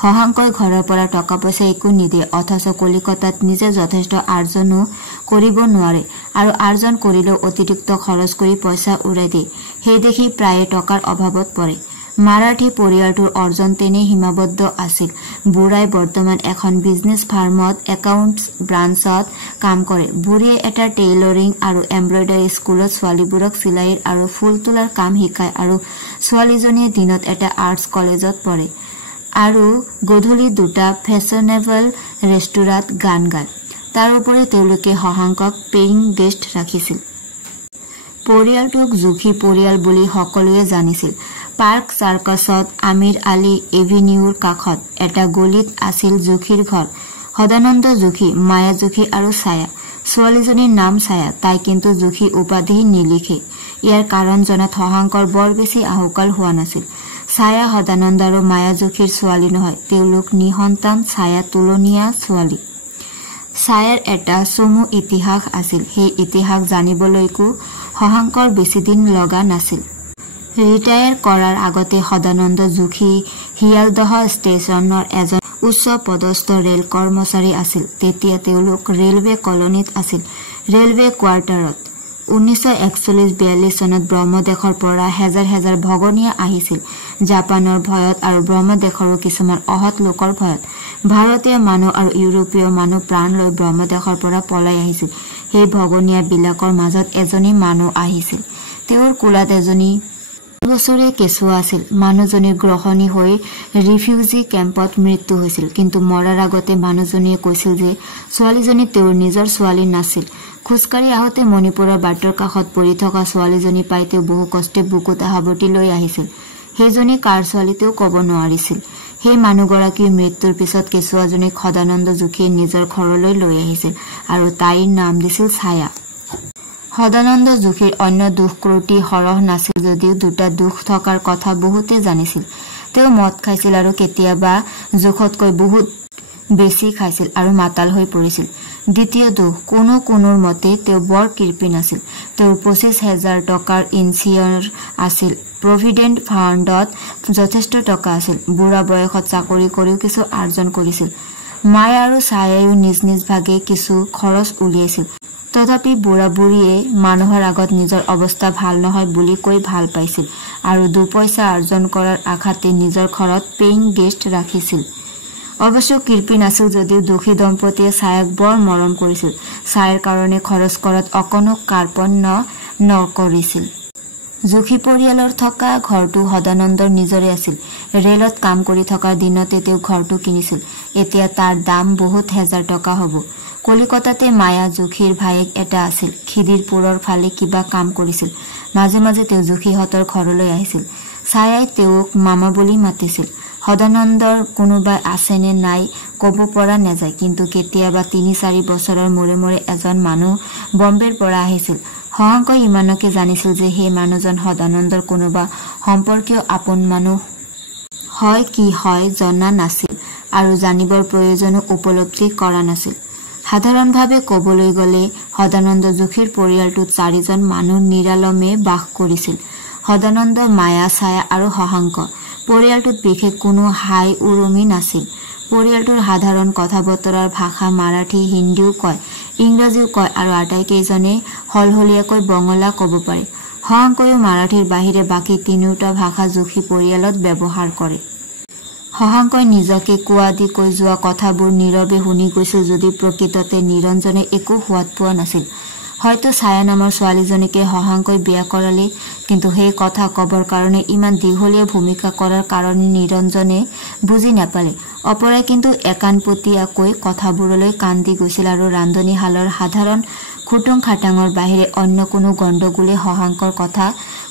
শশাংকই ঘৰৰ পৰা টকা পইচা একো নিদিয়ে, অথচ কলিকতাত নিজে যথেষ্ট আৰ্জনো কৰিব নোৱাৰে আৰু আৰ্জন কৰিলেও অতিৰিক্ত খৰচ কৰি পইচা উৰাই দিয়ে। সেই দেখি প্ৰায়ে টকাৰ অভাৱত পৰে। মাৰাঠী পৰিয়ালটোৰ অৰ্জন তেনেই সীমাবদ্ধ আছিল। বুঢ়াই বৰ্তমান এখন বিজনেছ ফাৰ্মত একাউণ্টছ ব্ৰাঞ্চত কাম কৰে। বুঢ়ীয়ে এটা টেইলৰিং আৰু এম্ব্ৰইডাৰী স্কুলত ছোৱালীবোৰক চিলাইৰ আৰু ফুল তোলাৰ কাম শিকায় আৰু ছোৱালীজনীয়ে দিনত এটা আৰ্টছ কলেজত পঢ়ে আৰু গধূলি দুটা ফেশ্বনেবল ৰেষ্টুৰাঁত গান গায়। তাৰোপৰি তেওঁলোকে শশাংকক পেয়িং গেষ্ট ৰাখিছিল। পৰিয়ালটোক জোখী পৰিয়াল বুলি সকলোৱে জানিছিল। পাৰ্ক চাৰ্কাছত আমিৰ আলী এভিনিউৰ কাষত এটা গলিত আছিল জোখীৰ ঘৰ। সদানন্দ জোখী, মায়া জোখী আৰু ছায়া। ছোৱালীজনীৰ নাম ছায়া, তাই কিন্তু জোখী উপাধি নিলিখে। ইয়াৰ কাৰণ জনাত শশাংকৰ বৰ বেছি আহুকাল হোৱা নাছিল। ছায়া সদানন্দ আৰু মায়া জোখীৰ ছোৱালী নহয়, তেওঁলোক নিসন্তান। ছায়া তুলনীয়া ছোৱালী। ছায়াৰ এটা চমু ইতিহাস আছিল। সেই ইতিহাস জানিবলৈকো শশাংকৰ বেছিদিন লগা নাছিল। ৰিটায়াৰ কৰাৰ আগতে সদানন্দ জোখী শিয়ালদহ ষ্টেচনৰ এজন উচ্চ পদস্থ ৰেল কৰ্মচাৰী আছিল। তেতিয়া তেওঁলোক ৰেলৱে কলনীত আছিল, ৰেলৱে কোৱাৰ্টাৰত। 1941-42 চনত ব্ৰহ্মদেশৰ পৰা হেজাৰ হেজাৰ ভগনীয়া আহিছিল। জাপানৰ ভয়ত আৰু ব্ৰহ্মদেশৰো কিছুমান অহৎ লোকৰ ভয়ত ভাৰতীয় মানুহ আৰু ইউৰোপীয় মানুহ প্ৰাণ লৈ ব্ৰহ্মদেশৰ পৰা পলাই আহিছিল। সেই ভগনীয়াবিলাকৰ মাজত এজনী মানুহ আহিছিল। তেওঁৰ কোলাত এজনী বছৰীয়া কেঁচুৱা আছিল। মানুহজনীৰ গ্ৰহণী হৈ ৰিফিউজি কেম্পত মৃত্যু হৈছিল, কিন্তু মৰাৰ আগতে মানুহজনীয়ে কৈছিল যে ছোৱালীজনী তেওঁৰ নিজৰ ছোৱালী নাছিল। খোজকাঢ়ি আহোঁতে মণিপুৰৰ বাটৰ কাষত পৰি থকা ছোৱালীজনী পাই তেওঁ বহু কষ্টে বুকুত সাৱটি লৈ আহিছিল। সেইজনী কাৰ ছোৱালী তেওঁ ক'ব নোৱাৰিছিল। সেই মানুহগৰাকীৰ মৃত্যুৰ পিছত কেঁচুৱাজনীক সদানন্দ জোখীয়ে নিজৰ ঘৰলৈ লৈ আহিছিল আৰু তাইৰ নাম দিছিল ছায়া। সদানন্দ জোখীৰ অন্য দুষ্কৃতি সৰহ নাছিল যদিও দুটা দুখ থকাৰ কথা বহুতে জানিছিল। তেওঁ মদ খাইছিল আৰু কেতিয়াবা জোখতকৈ বহুত বেছি খাইছিল আৰু মাতাল হৈ পৰিছিল। দ্বিতীয় দোষ, কোনোৰ মতে তেওঁ বৰ কৃপী নাছিল। তেওঁৰ 25,000 টকাৰ ইনচিয়ৰ আছিল। প্ৰভিডেণ্ট ফাণ্ডত যথেষ্ট টকা আছিল। বুঢ়া বয়সত চাকৰি কৰিও কিছু আৰ্জন কৰিছিল। মায়া আৰু ছায়ায়ো নিজ নিজ ভাগে কিছু খৰচ উলিয়াইছিল। তথাপি বুঢ়া বুঢ়ীয়ে মানুহৰ আগত নিজৰ অৱস্থা ভাল নহয় বুলি কৈ ভাল পাইছিল আৰু দুপইচা আৰ্জন কৰাৰ আশাতে নিজৰ ঘৰত পেয়িং গেষ্ট ৰাখিছিল। অৱশ্য কৃপী নাছিল যদিও দোষী দম্পতীয়ে ছায়াক বৰ মৰম কৰিছিল। ছায়াৰ কাৰণে খৰচ কৰাত অকণো কাৰ্পণ্য নকৰিছিল। জোখী পৰিয়ালৰ থকা ঘৰটো সদানন্দৰ নিজৰে আছিল। ৰেলত কাম কৰি থকাৰ দিনতে তেওঁ ঘৰটো কিনিছিল। এতিয়া তাৰ দাম বহুত হেজাৰ টকা হ'ব। কলিকতাতে মায়া জোখীৰ ভায়েক এটা আছিল। খিদিৰপুৰৰ ফালে কিবা কাম কৰিছিল। মাজে মাজে তেওঁ জোখীহঁতৰ ঘৰলৈ আহিছিল। ছায়াই তেওঁক মামা বুলি মাতিছিল। সদানন্দৰ কোনোবাই আছেনে নাই ক'ব পৰা নাযায়, কিন্তু কেতিয়াবা 3-4 বছৰৰ মূৰে মূৰে এজন মানুহ বম্বেৰ পৰা আহিছিল। শশাংকই ইমানকে জানিছিল যে সেই মানুহজন সদানন্দৰ কোনোবা সম্পৰ্কীয় আপোন মানুহ হয় কি হয় জনা নাছিল আৰু জানিবৰ প্ৰয়োজনো উপলব্ধি কৰা নাছিল। সাধাৰণভাৱে ক'বলৈ গ'লে সদানন্দ জোখীৰ পৰিয়ালটোত 4জন মানুহ নিৰালমে বাস কৰিছিল। সদানন্দ, মায়া, ছায়া আৰু শশাংক। পৰিয়ালটোত বিশেষ কোনো হাই উৰুমি নাছিল। পৰিয়ালটোৰ সাধাৰণ কথা বতৰাৰ ভাষা মাৰাঠী, হিন্দীও কয়, ইংৰাজীও কয় আৰু আটাইকেইজনে সলসলীয়াকৈ বঙলা ক'ব পাৰে। শশাংকয়ো মাৰাঠীৰ বাহিৰে বাকী 3টা ভাষা জোখী পৰিয়ালত ব্যৱহাৰ কৰে। শশাংকই নিজকে কোৱা দি কৈ যোৱা কথাবোৰ নীৰৱে শুনি গৈছিল যদি প্ৰকৃততে নিৰঞ্জনে একো সোৱাদ পোৱা নাছিল। হয়তো ছায়া নামৰ ছোৱালীজনীকে শশাংকই বিয়া কৰালে, কিন্তু সেই কথা কবৰ কাৰণে ইমান দীঘলীয়া ভূমিকা কৰাৰ কাৰণে নিৰঞ্জনে বুজি নাপালে। অপৰাই কিন্তু একানপতীয়াকৈ কথাবোৰলৈ কাণ দি গৈছিল আৰু ৰান্ধনীশালৰ সাধাৰণ খুটুং খাটাঙৰ বাহিৰে অন্য কোনো গণ্ডগোলে শশাংকৰ কথা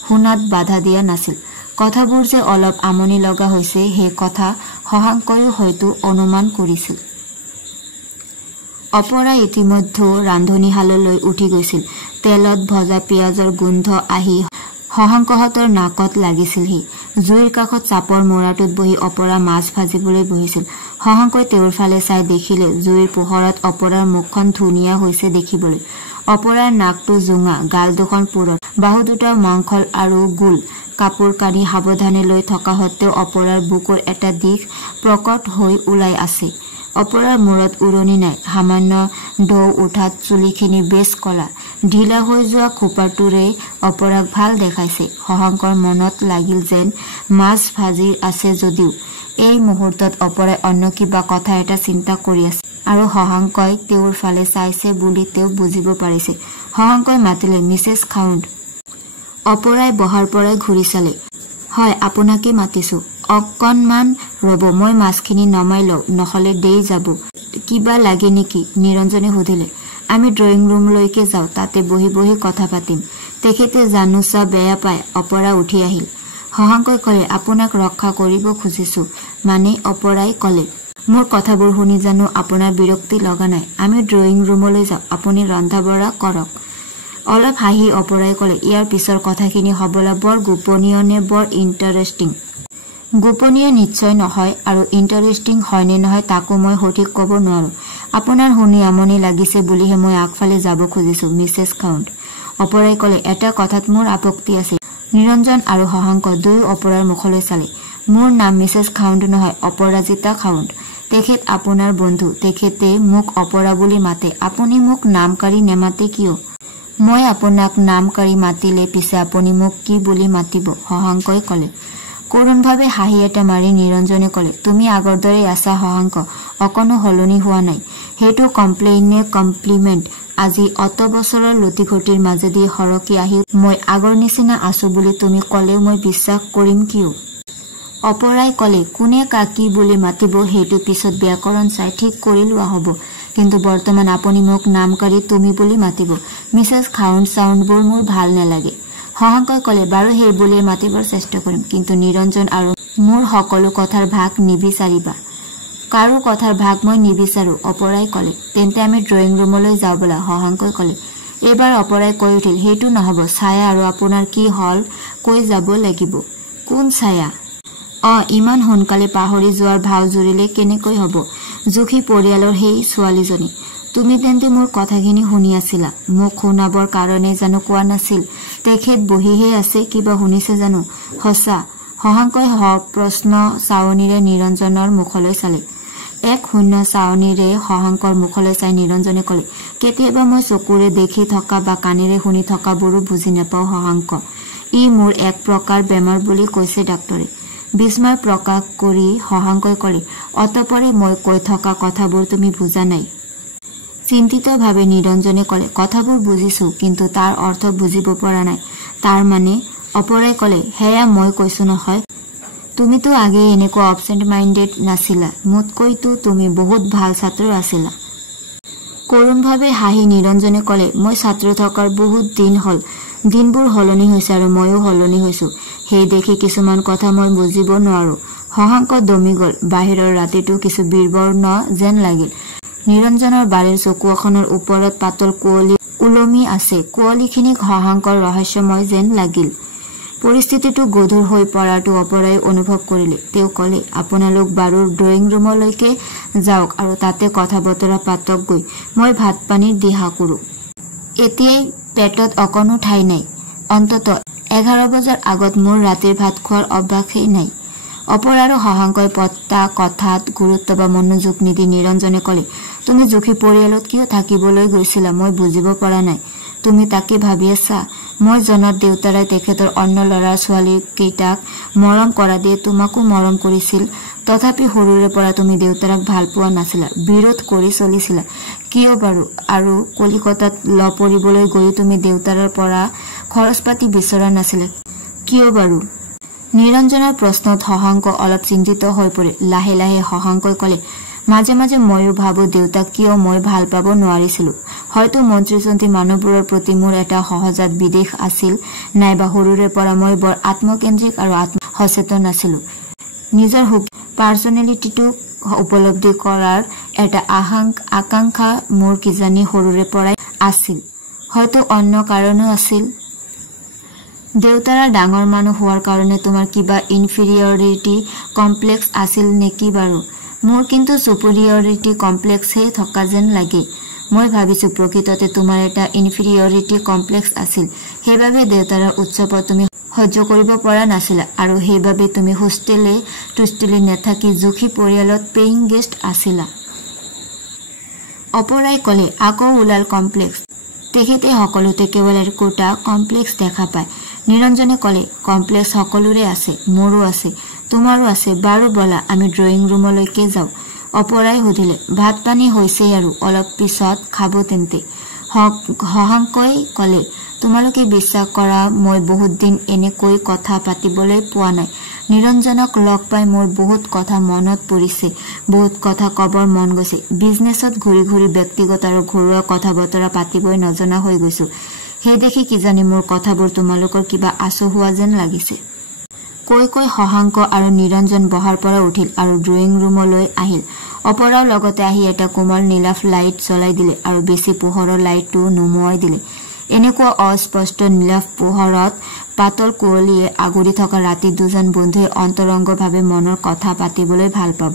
শুনাত বাধা দিয়া নাছিল। কথাবোৰ যে অলপ আমনি লগা হৈছে সেই কথা শশাংকয়ো হয়তো অনুমান কৰিছিল। অপৰা ইতিমধ্যে ৰান্ধনীশাললৈ উঠি গৈছিল। তেলত ভজা পিঁয়াজৰ গোন্ধ আহি শশাংকহঁতৰ নাকত লাগিছিলহি। জুইৰ কাষত চাপৰ মূৰাটোত বহি অপৰা মাছ ভাজিবলৈ বহিছিল। শশাংকই তেওঁৰ ফালে চাই দেখিলে জুইৰ পোহৰত অপৰাৰ মুখখন ধুনীয়া হৈছে দেখিবলৈ। অপৰাৰ নাকটো জোঙা, গাল দুখন পুৰত, বাহু দুটা মাংসল আৰু গোল। কাপোৰ কানি সাৱধানে লৈ থকা সত্বেও অপৰাৰ বুকুৰ এটা দিশ প্ৰকট হৈ ওলাই আছে। অপৰাৰ মূৰত উৰণি নাই, সামান্য ঢৌ উঠাত চুলিখিনি বেছ কলা। ঢিলা হৈ যোৱা খোপাটোৰে অপৰাক ভাল দেখাইছে। শশাংকৰ মনত লাগিল যেন মাছ ভাজি আছে যদিও এই মুহূৰ্তত অপৰাই অন্য কিবা কথা এটা চিন্তা কৰি আছে আৰু শশাংকই তেওঁৰ ফালে চাইছে বুলি তেওঁ বুজিব পাৰিছে। শশাংকই মাতিলে, মিছেছ খাউণ্ড। অপৰাই বহাৰ পৰাই ঘূৰি চালে। হয়, আপোনাকে মাতিছো। অকণমান ৰ'ব, মই মাছখিনি নমাই লওঁ, নহ'লে দেৰি যাব। কিবা লাগে নেকি? নিৰঞ্জনে সুধিলে। আমি ড্ৰয়িং ৰুমলৈকে যাওঁ, তাতে বহি বহি কথা পাতিম। তেখেতে জানোচা বেয়া পায়। অপৰা উঠি আহিল। শশাংকই ক'লে, আপোনাক ৰক্ষা কৰিব খুজিছো। মানে? অপৰাই ক'লে, মোৰ কথাবোৰ শুনি জানো আপোনাৰ বিৰক্তি লগা নাই? আমি ড্ৰয়িং ৰুমলৈ যাওঁ, আপুনি ৰন্ধা বঢ়া কৰক। অলপ হাঁহি অপৰাই ক'লে, ইয়াৰ পিছৰ কথাখিনি হ'বলা বৰ গোপনীয় নে বৰ ইণ্টাৰেষ্টিং? গোপনীয় নিশ্চয় নহয়, আৰু ইণ্টাৰেষ্টিং হয় নে নহয় তাকো মই সঠিক ক'ব নোৱাৰো। আপোনাৰ শুনি আমনি লাগিছে বুলিহে মই আগফালে যাব খুজিছো, মিছেছ খাউণ্ড। অপৰাই ক'লে, এটা কথাত মোৰ আপত্তি আছে। নিৰঞ্জন আৰু শশাংক দুয়ো অপৰাৰ মুখলৈ চালে। মোৰ নাম মিছেছ খাউণ্ড নহয়, অপৰাজিতা খাউণ্ড। তেখেত আপোনাৰ বন্ধু। তেখেতে মোক অপৰা বুলি মাতে, আপুনি মোক নামকাৰী নেমাতে কিয়? মই আপোনাক নামকাৰী মাতিলে পিছে আপুনি মোক কি বুলি মাতিব? শশাংকই ক'লে। কৰুণভাৱে হাঁহি এটা মাৰি নিৰঞ্জনে ক'লে, তুমি আগৰ দৰেই আছা শশাংক, অকণো সলনি হোৱা নাই। সেইটো কমপ্লেইন নে কমপ্লিমেণ্ট? আজি অত বছৰৰ লুটিঘটিৰ মাজেদি সৰকি আহি মই আগৰ নিচিনা আছো বুলি তুমি ক'লেও মই বিশ্বাস কৰিম কিয়? অপৰাই ক'লে, কোনে কাক কি বুলি মাতিব সেইটো পিছত ব্যাকৰণ চাই ঠিক কৰি লোৱা হ'ব, কিন্তু বৰ্তমান আপুনি মোক নামকাৰী তুমি বুলি মাতিব। মিছেছ খাউণ্ড চাউণ্ডবোৰ মোৰ ভাল নালাগে। শশাংকই ক'লে, বাৰু সেই বুলিয়ে মাতিবৰ চেষ্টা কৰিম, কিন্তু নিৰঞ্জন আৰু মোৰ সকলো কথাৰ ভাগ নিবিচাৰিবা। কাৰো কথাৰ ভাগ মই নিবিচাৰো, অপৰাই ক'লে। তেন্তে আমি ড্ৰয়িং ৰুমলৈ যাওঁ ব'লা, শশাংকই ক'লে। এইবাৰ অপৰাই কৈ উঠিল, সেইটো নহ'ব, ছায়া আৰু আপোনাৰ কি হ'ল কৈ যাব লাগিব। কোন ছায়া? ইমান সোনকালে পাহৰি যোৱাৰ ভাও জুৰিলে কেনেকৈ হ'ব? জুখি পৰিয়ালৰ সেই ছোৱালীজনী। তুমি তেন্তে মোৰ কথাখিনি শুনি আছিলা? মোক শুনাবৰ কাৰণে জানো কোৱা নাছিল? তেখেত বহিহে আছে, কিবা শুনিছে জানো? সঁচা? শশাংকই প্ৰশ্ন চাৱনিৰে নিৰঞ্জনৰ মুখলৈ চালে। এক শূন্য চাৱনিৰে শশাংকৰ মুখলৈ চাই নিৰঞ্জনে ক'লে, কেতিয়াবা মই চকুৰে দেখি থকা বা কাণেৰে শুনি থকাবোৰো বুজি নাপাওঁ শশাংক। ই মোৰ এক প্ৰকাৰ বেমাৰ বুলি কৈছে ডাক্তৰে। বিস্ময় প্ৰকাশ কৰি শশাংকই ক'লে, অতঃপৰে মই কৈ থকা কথাবোৰ তুমি বুজা নাই? চিন্তিতভাৱে নিৰঞ্জনে ক'লে, কথাবোৰ বুজিছো, কিন্তু তাৰ অৰ্থ বুজিব পৰা নাই। তাৰ মানে? অপৰাই ক'লে, সেয়া মই কৈছো নহয়। তুমিতো আগেয়ে এনেকুৱা এবচেণ্ট মাইণ্ডেড নাছিলা। মোতকৈতো তুমি বহুত ভাল ছাত্ৰ আছিলা। কৰুণভাৱে হাঁহি নিৰঞ্জনে ক'লে, মই ছাত্ৰ থকাৰ বহুত দিন হ'ল। দিনবোৰ সলনি হৈছে আৰু ময়ো সলনি হৈছো। সেই দেখি কিছুমান কথা মই বুজিব নোৱাৰো। শশাংক দমি গ'ল। বাহিৰৰ ৰাতিটো কিছু বিবৰ্ণ যেন লাগিল। নিৰঞ্জনৰ বাৰীৰ চকু এখনৰ ওপৰত পাতল কুঁৱলী ওলমি আছে। কুঁৱলীখিনিক শশাংকৰ ৰহস্যময় যেন লাগিল। পৰিস্থিতিটো গধুৰ হৈ পৰাটো অপৰাই অনুভৱ কৰিলে। তেওঁ ক'লে, আপোনালোক বাৰু ড্ৰয়িং ৰুমলৈকে যাওক আৰু তাতে কথা বতৰা পাতকগৈ। মই ভাত পানীৰ দিহা কৰোঁ। এতিয়াই পেটত অকণো ঠাই নাই। অন্তত 11 বজাৰ আগত মোৰ ৰাতিৰ ভাত খোৱাৰ অভ্যাসেই নাই। অপৰা আৰু শশাংকই পতা কথাত গুৰুত্ব বা মনোযোগ নিদি নিৰঞ্জনে ক'লে, তুমি জুখি পৰিয়ালত কিয় থাকিবলৈ গৈছিলা মই বুজিব পৰা নাই। তুমি তাকে ভাবি আছা? মই জনাত দেউতাৰাই তেখেতৰ অন্য ল'ৰা ছোৱালী কেইটাক মৰম কৰা দিয়ে তোমাকো মৰম কৰিছিল, তথাপি সৰুৰে পৰা তুমি দেউতাৰাক ভাল পোৱা নাছিলা, বিৰোধ কৰি চলিছিলা কিয় বাৰু? আৰু কলিকতাত ল পঢ়িবলৈ গৈ তুমি দেউতাৰৰ পৰা খৰচ পাতি বিচৰা নাছিলা কিয় বাৰু? নিৰঞ্জনৰ প্ৰশ্নত শশাংক অলপ চিন্তিত হৈ পৰে। লাহে লাহে শশাংকই কলে, মাজে মাজে ময়ো ভাবো দেউতাক কিয় মই ভাল পাব নোৱাৰিছিলো। হয়তো মন্ত্ৰী মানুহবোৰৰ প্ৰতি মোৰ এটা সহজাত বিদ্বেষ আছিল, নাইবা সৰুৰে পৰা মই বৰ আত্মকেন্দ্ৰিক আৰু সচেতন আছিলো। নিজৰ পাৰ্চনেলিটিটো উপলব্ধি কৰাৰ এটা আকাংক্ষা মোৰ কিজানি সৰুৰে পৰাই আছিল, হয়তো অন্য কাৰণো আছিল। দেউতাৰা ডাঙৰ মানুহ হোৱাৰ কাৰণে তোমাৰ কিবা ইনফেৰিয়ৰিটি কমপ্লেক্স আছিল নেকি বাৰু? মোৰ কিন্তু ছুপেৰিয়ৰিটি কমপ্লেক্সহে থকা যেন লাগে। মই ভাবিছো প্ৰকৃততে তোমাৰ এটা ইনফেৰিয়ৰিটি কমপ্লেক্স আছিল, সেইবাবে দেউতাৰৰ উৎসৱত তুমি সহ্য কৰিব পৰা নাছিলা, আৰু সেইবাবে তুমি হোষ্টেলে নেথাকি জুখি পৰিয়ালত পেইং গেষ্ট আছিলা। অপৰাই কলে, আকৌ ওলাল কমপ্লেক্স। তেখেতে সকলোতে কেৱল একোটা কমপ্লেক্স দেখা পায়। নিৰঞ্জনে কলে, কমপ্লেক্স সকলোৰে আছে, মোৰো আছে, তোমাৰো আছে, বাৰু বলা আমি ড্ৰয়িং ৰুমলৈকে যাওঁ। অপৰাই সুধিলে, ভাত পানী হৈছেই আৰু অলপ পিছত খাব তেন্তে। শশাংকই কলে, তোমালোকে বিশ্বাস কৰা মই বহুত দিন এনেকৈ কথা পাতিবলৈ পোৱা নাই। নিৰঞ্জনক লগ পাই মোৰ বহুত কথা মনত পৰিছে, বহুত কথা কবৰ মন গৈছে। বিজনেছত ঘূৰি ঘূৰি ব্যক্তিগত আৰু ঘৰুৱা কথা বতৰা পাতিবই নজনা হৈ গৈছো। সেই দেখি কিজানি মোৰ কথাবোৰ তোমালোকৰ কিবা আচহুৱা যেন লাগিছে। কৈ শশাংক আৰু নিৰঞ্জন বহাৰ পৰা উঠিল আৰু ড্ৰয়িং ৰুমলৈ আহিল। অপৰাও লগতে আহি এটা কোমল নীলাভ লাইট জ্বলাই দিলে আৰু বেছি পোহৰৰ লাইটটো নুমুৱাই দিলে। এনেকুৱা অস্পষ্ট নীলাভ পোহৰত পাতল কুঁৱলীয়ে আগুৰি থকা ৰাতি দুজন বন্ধুৱে অন্তৰংগভাৱে মনৰ কথা পাতিবলৈ ভাল পাব।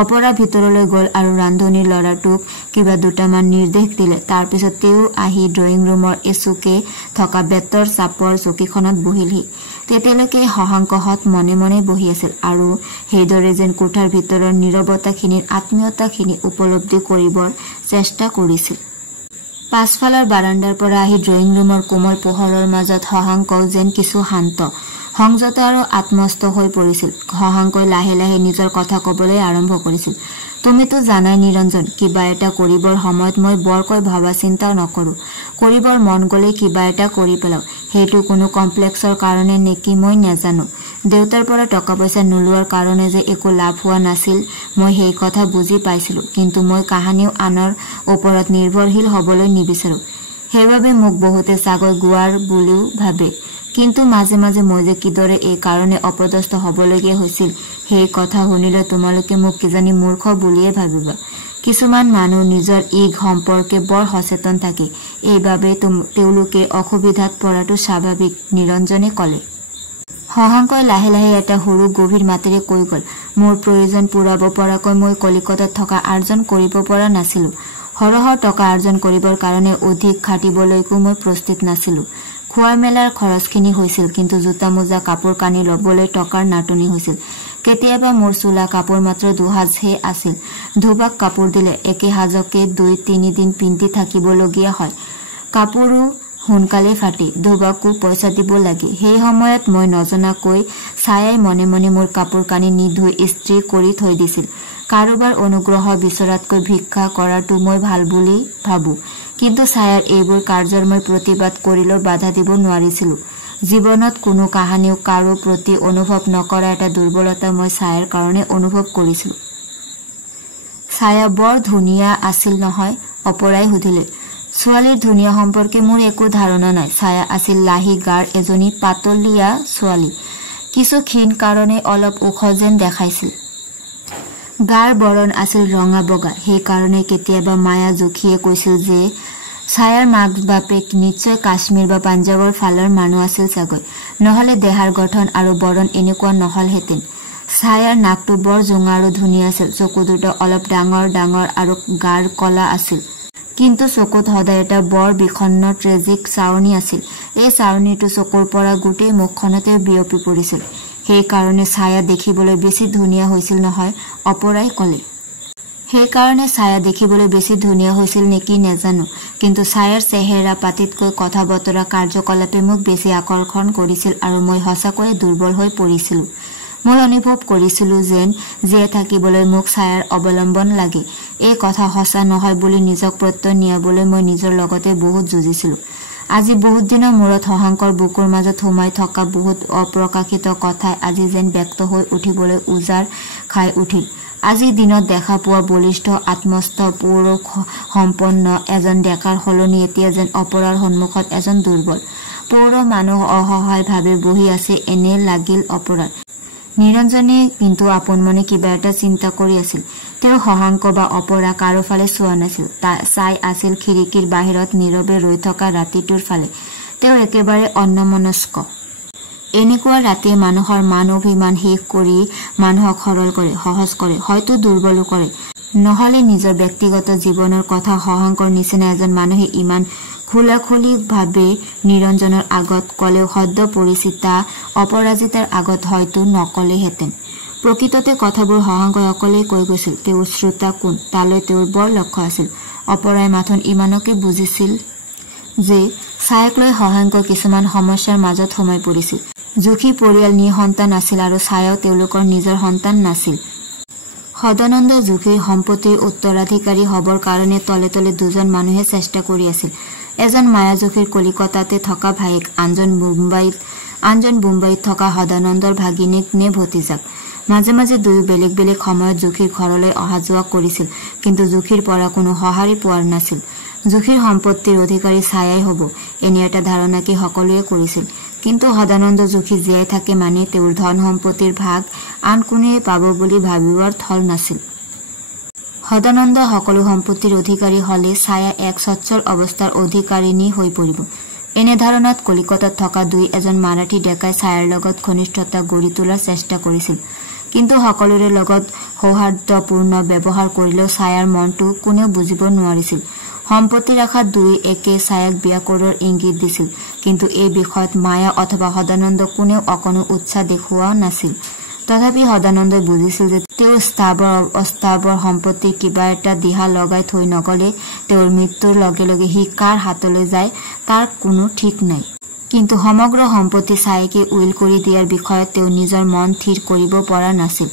অপৰা ভিতৰলৈ গল আৰু ৰান্ধনীৰ ল'ৰাটোক কিবা দুটামান নিৰ্দেশ দিলে। তাৰ পিছত তেওঁ আহি ড্ৰয়িং ৰুমৰ এচুকে থকা বেতৰ চাপৰ চকীখনত বহিলহি। তেতিয়ালৈকে শশাংকহঁত মনে মনে বহি আছিল আৰু সেইদৰে যেন কোঠাৰ ভিতৰৰ নীৰৱতাখিনিৰ আত্মীয়তাখিনি উপলব্ধি কৰিবৰ চেষ্টা কৰিছিল। পাছফালৰ বাৰাণ্ডাৰ পৰা আহি ড্ৰয়িং ৰুমৰ কোমল পোহৰৰ মাজত শশাংকও যেন কিছু শান্ত, সংযত আৰু আত্মস্থ হৈ পৰিছিল। শশাংকই লাহে লাহে নিজৰ কথা কবলৈ আৰম্ভ কৰিছিল। তুমিতো জানাই নিৰঞ্জন, কিবা এটা কৰিবৰ সময়ত মই বৰকৈ ভবা চিন্তাও নকৰো। কৰিবৰ মন গলে কিবা এটা কৰি পেলাও। সেইটো কোনো কমপ্লেক্সৰ কাৰণে নেকি মই নাজানো। দেউতাৰ পৰা টকা পইচা নোলোৱাৰ কাৰণে যে একো লাভ হোৱা নাছিল মই সেই কথা বুজি পাইছিলো, কিন্তু মই কাহানিও আনৰ ওপৰত নিৰ্ভৰশীল হবলৈ নিবিচাৰো। সেইবাবে মোক বহুতে চাগৈ গোৱাৰ বুলিও ভাবে, কিন্তু মাজে মাজে মই যে কিদৰে এই কাৰণে অপদস্থ হবলগীয়া হৈছিল সেই কথা শুনিলে তোমালোকে মোক কিজানি মূৰ্খ বুলিয়ে ভাবিবা। কিছুমান মানুহ নিজৰ ইগ সম্পৰ্কে বৰ সচেতন থাকে, এইবাবে তেওঁলোকে অসুবিধাত পৰাটো স্বাভাৱিক, নিৰঞ্জনে কলে। শশাংকই লাহে লাহে এটা সৰু গভীৰ মাতেৰে কৈ গল, মোৰ প্ৰয়োজন পূৰাব পৰাকৈ মই কলিকতাত থকা আৰ্জন কৰিব পৰা নাছিলো। সৰহ টকা আৰ্জন কৰিবৰ কাৰণে অধিক খাটিবলৈকো মই প্ৰস্তুত নাছিলো। খোৱা মেলাৰ খৰচখিনি হৈছিল, কিন্তু জোতা মোজা কাপোৰ কানি লবলৈ টকাৰ নাটনি হৈছিল। কেতিয়াবা মোৰ চোলা কাপোৰ মাত্ৰ 2 সাজহে আছিল। ধোবাক কাপোৰ দিলে একে সাজকে 2-3 দিন পিন্ধি থাকিবলগীয়া হয়। কাপোৰো সোনকালে ফাটি, ধোবাকো পইচা দিব লাগে। সেই সময়ত মই নজনাকৈ ছায়াই মনে মনে মোৰ কাপোৰ কানি নিধুই ইস্ত্ৰি কৰি থৈ দিছিল। কাৰোবাৰ অনুগ্ৰহ বিচৰাতকৈ ভিক্ষা কৰাটো মই ভাল বুলি ভাবো, কিন্তু ছায়াৰ এইবোৰ কাৰ্যৰ মই প্ৰতিবাদ কৰিলেও বাধা দিব নোৱাৰিছিলো। জীৱনত কোনো কাহানিও কাৰো প্ৰতি অনুভৱ নকৰা এটা দুৰ্বলতা মই ছায়াৰ কাৰণে অনুভৱ কৰিছিলো। ছায়া বৰ ধুনীয়া আছিল নহয়? অপৰাই সুধিলে। ছোৱালীৰ ধুনীয়া সম্পৰ্কে মোৰ একো ধাৰণা নাই। ছায়া আছিল লাহি গাৰ এজনী পাতলীয়া ছোৱালী, কিছু ক্ষীণ কাৰণে অলপ ওখ যেন দেখাইছিল। গাৰ বৰণ আছিল ৰঙা বগা, সেইকাৰণে কেতিয়াবা মায়া জুখিয়ে কৈছিল যে ছায়াৰ মাক বাপেক নিশ্চয় কাশ্মীৰ বা পাঞ্জাৱৰ ফালৰ মানুহ আছিল চাগৈ, নহলে দেহাৰ গঠন আৰু বৰণ এনেকুৱা নহলহেঁতেন। ছায়াৰ নাকটো বৰ জোঙা আৰু ধুনীয়া আছিল। চকু দুটা অলপ ডাঙৰ ডাঙৰ আৰু গাৰ কলা আছিল, কিন্তু চকুত সদায় এটা বৰ বিষণ্ণ ট্ৰেজিক চাৱনি আছিল। এই চাৱনিটো চকুৰ পৰা গোটেই মুখখনতে বিয়পি পৰিছিল। সেইকাৰণে ছায়া দেখিবলৈ বেছি ধুনীয়া হৈছিল নহয়, অপৰাই কলে। সেইকাৰণে ছায়া দেখিবলৈ বেছি ধুনীয়া হৈছিল নেকি নেজানো, কিন্তু ছায়াৰ চেহেৰা পাতিতকৈ কথা বতৰা কাৰ্যকলাপে মোক বেছি আকৰ্ষণ কৰিছিল আৰু মই সঁচাকৈয়ে দুৰ্বল হৈ পৰিছিলোঁ। মই অনুভৱ কৰিছিলোঁ যেন জীয়াই থাকিবলৈ মোক ছায়াৰ অৱলম্বন লাগে। এই কথা সঁচা নহয় বুলি নিজক প্ৰত্যয় নিয়াবলৈ মই নিজৰ লগতে বহুত যুঁজিছিলোঁ। আজি বহুত দিনৰ মূৰত শশাংকৰ বুকুৰ মাজত সোমাই থকা বহুত অপ্ৰকাশিত কথাই আজি যেন ব্যক্ত হৈ উঠিবলৈ উজাৰ খাই উঠিল। আজিৰ দিনত দেখা পোৱা বলিষ্ঠ আত্মস্থ পৌৰুষ সম্পন্ন এজন ডেকাৰ সলনি এতিয়া যেন অপৰাৰ সন্মুখত এজন দুৰ্বল পৌৰ মানুহ অসহায়ভাৱে বহি আছে এনে লাগিল অপৰাৰ। নিৰঞ্জনে কিন্তু আপোন মনে কিবা এটা চিন্তা কৰি আছিল। তেওঁ শশাংক বা অপৰা কাৰো ফালে চোৱা নাছিল, চাই আছিল খিৰিকীৰ বাহিৰত নীৰৱে ৰৈ থকা ৰাতিটোৰ ফালে। তেওঁ একেবাৰে অন্যমনস্ক। এনেকুৱা ৰাতিয়ে মানুহৰ মান অভিমান শেষ কৰি মানুহক সৰল কৰে, সহজ কৰে, হয়তো দুৰ্বলো কৰে। নহলে নিজৰ ব্যক্তিগত জীৱনৰ কথা শশাংকৰ নিচিনা এজন মানুহে ইমান খোলাখুলিভাৱে নিৰঞ্জনৰ আগত কলেও সদ্য পৰিচিতা অপৰাজিতাৰ আগত হয়তো নকলেহেঁতেন। প্ৰকৃততে কথাবোৰ শশাংকই অকলেই কৈ গৈছিল। তেওঁৰ শ্ৰোতা কোন তালৈ তেওঁৰ বৰ লক্ষ্য আছিল। অপৰাই মাথোন ইমানকে বুজিছিল যে ছায়াক লৈ শশাংক কিছুমান সমস্যাৰ মাজত সোমাই পৰিছিল। জুখি পৰিয়াল নিঃসন্তান আছিল আৰু ছায়াও তেওঁলোকৰ নিজৰ সন্তান নাছিল। সদানন্দ জুখিৰ সম্পত্তিৰ উত্তৰাধিকাৰী হবৰ কাৰণে তলে তলে দুজন মানুহে চেষ্টা কৰি আছিল। এজন মায়া জুখিৰ কলিকতাতে থকা ভায়েক, আনজন মুম্বাইত থকা সদানন্দৰ ভাগিনীক নে ভতিজাক। মাজে মাজে দুয়ো বেলেগ বেলেগ সময়ত জুখিৰ ঘৰলৈ অহা যোৱা কৰিছিল, কিন্তু জুখিৰ পৰা কোনো সঁহাৰি পোৱাৰ নাছিল। জুখিৰ সম্পত্তিৰ অধিকাৰী ছায়াই হ'ব এনে এটা ধাৰণা কি সকলোৱে কৰিছিল। কিন্তু সদানন্দ জুখি জীয়াই থাকে মানে তেওঁৰ ধন সম্পত্তিৰ ভাগ আন কোনে পাব বুলি ভাবিবৰ থল নাছিল। সদানন্দ সকলো সম্পত্তিৰ অধিকাৰী হলে ছায়া এক সচ্ছল অৱস্থাৰ অধিকাৰিণী হৈ পৰিব। এনে ধাৰণাত কলিকতাত থকা দুই এজন মাৰাঠী ডেকাই ছায়াৰ লগত ঘনিষ্ঠতা গঢ়ি তোলাৰ চেষ্টা কৰিছিল। কিন্তু সকলোৰে লগত সৌহাৰ্দ্যপূৰ্ণ ব্যৱহাৰ কৰিলেও ছায়াৰ মনটো কোনেও বুজিব নোৱাৰিছিল। সম্পত্তিৰ আশাত দুই একে ছায়াক বিয়া কৰোৱাৰ ইংগিত দিছিল, কিন্তু এই বিষয়ত মায়া অথবা সদানন্দ কোনেও অকণো উৎসাহ দেখুওৱা নাছিল। তথাপি সদানন্দই বুজিছিল যে তেওঁৰ স্থাৱৰ অস্থাৱৰ সম্পত্তিৰ কিবা এটা দিহা লগাই থৈ নগলে তেওঁৰ মৃত্যুৰ লগে লগে সি কাৰ হাতলৈ যায় তাৰ কোনো ঠিক নাই। কিন্তু সমগ্ৰ সম্পত্তি ছায়াকে উইল কৰি দিয়াৰ বিষয়ত তেওঁ নিজৰ মন থিৰ কৰিব পৰা নাছিল।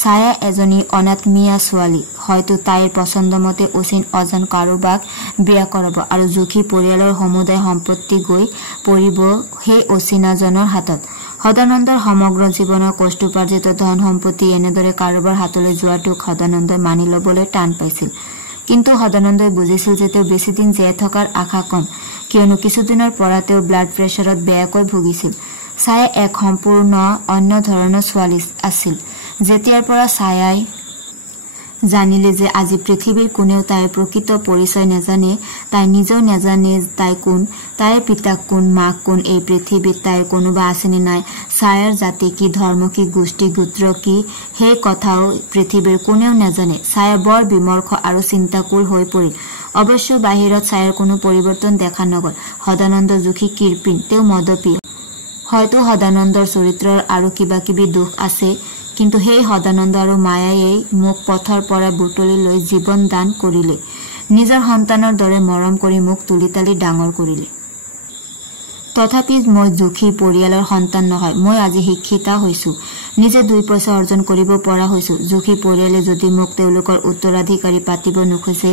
ছায়া এজনী অনাত্মীয়া ছোৱালী, হয়তো তাইৰ পচন্দমতে অচিন অজান কাৰোবাক বিয়া কৰাব আৰু জুখি পৰিয়ালৰ সমুদায় সম্পত্তি গৈ পৰিব সেই অচিনাজনৰ হাতত। সদানন্দৰ সমগ্ৰ জীৱনৰ কষ্টোপাৰ্জিত ধন সম্পত্তি এনেদৰে কাৰোবাৰ হাতলৈ যোৱাটোক সদানন্দই মানি লবলৈ টান পাইছিল। কিন্তু সদানন্দই বুজিছিল যে তেওঁ বেছিদিন জীয়াই থকাৰ আশা কম, কিয়নো কিছুদিনৰ পৰা তেওঁ ব্লাড প্ৰেছাৰত বেয়াকৈ ভুগিছিল। ছায়া এক সম্পূৰ্ণ অন্য ধৰণৰ ছোৱালী আছিল। যেতিয়াৰ পৰা ছায়াই জানিলে যে আজি পৃথিৱীৰ কোনেও তাইৰ প্ৰকৃত পৰিচয় নাজানে, তাই নিজেও নাজানে তাই কোন, তাইৰ পিতাক কোন, মাক কোন, এই পৃথিৱীত তাইৰ কোনোবা আছেনে নাই, ছায়াৰ জাতি কি, ধৰ্ম কি, গোষ্ঠী গোত্ৰ কি, সেই কথাও পৃথিৱীৰ কোনেও নাজানে। ছায়া বৰ বিমৰ্ষ আৰু চিন্তাকুল হৈ পৰিল। অৱশ্য বাহিৰত ছায়াৰ কোনো পৰিৱৰ্তন দেখা নগল। সদানন্দ জুখি কৃপণ, তেওঁ মদপী। হয়তো সদানন্দৰ চৰিত্ৰৰ আৰু কিবা কিবি দোষ আছে, কিন্তু সেই সদানন্দ আৰু মায়াই মোক পথৰ পৰা বুটলি লৈ জীৱন দান কৰিলে। নিজৰ সন্তানৰ দৰে মৰম কৰি মোক তুলি তালি ডাঙৰ কৰিলে। তথাপি মই জুখিৰ পৰিয়ালৰ সন্তান নহয়। মই আজি শিক্ষিতা হৈছো, নিজে 2 পইচা অৰ্জন কৰিব পৰা হৈছো। জুখি পৰিয়ালে যদি মোক তেওঁলোকৰ উত্তৰাধিকাৰী পাতিব নোখোজে,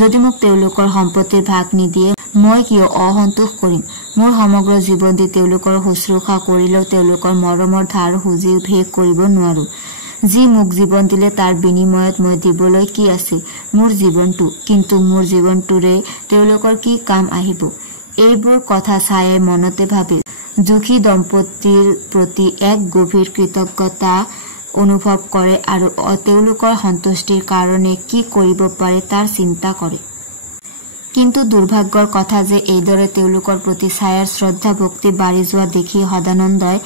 যদি মোক তেওঁলোকৰ সম্পত্তিৰ ভাগ নিদিয়ে, মই কিয় অসন্তোষ কৰিম। মোৰ সমগ্ৰ জীৱন দি তেওঁলোকৰ শুশ্ৰূষা কৰিলেও তেওঁলোকৰ মৰমৰ ধাৰ খুজি শেষ কৰিব নোৱাৰো। যি মোক জীৱন দিলে তাৰ বিনিময়ত মই দিবলৈ কি আছে? মোৰ জীৱনটো। কিন্তু মোৰ জীৱনটোৰে তেওঁলোকৰ কি কাম আহিব? এইবোৰ কথা ছায়াই মনতে ভাবিল। জুখি দম্পতীৰ প্ৰতি এক গভীৰ কৃতজ্ঞতা অনুভৱ কৰে আৰু তেওঁলোকৰ সন্তুষ্টিৰ কাৰণে কি কৰিব পাৰে তাৰ চিন্তা কৰে। কিন্তু দুৰ্ভাগ্যৰ কথা যে এইদৰে তেওঁলোকৰ প্ৰতি ছায়াৰ শ্ৰদ্ধা ভক্তি বাঢ়ি যোৱা দেখি সদানন্দই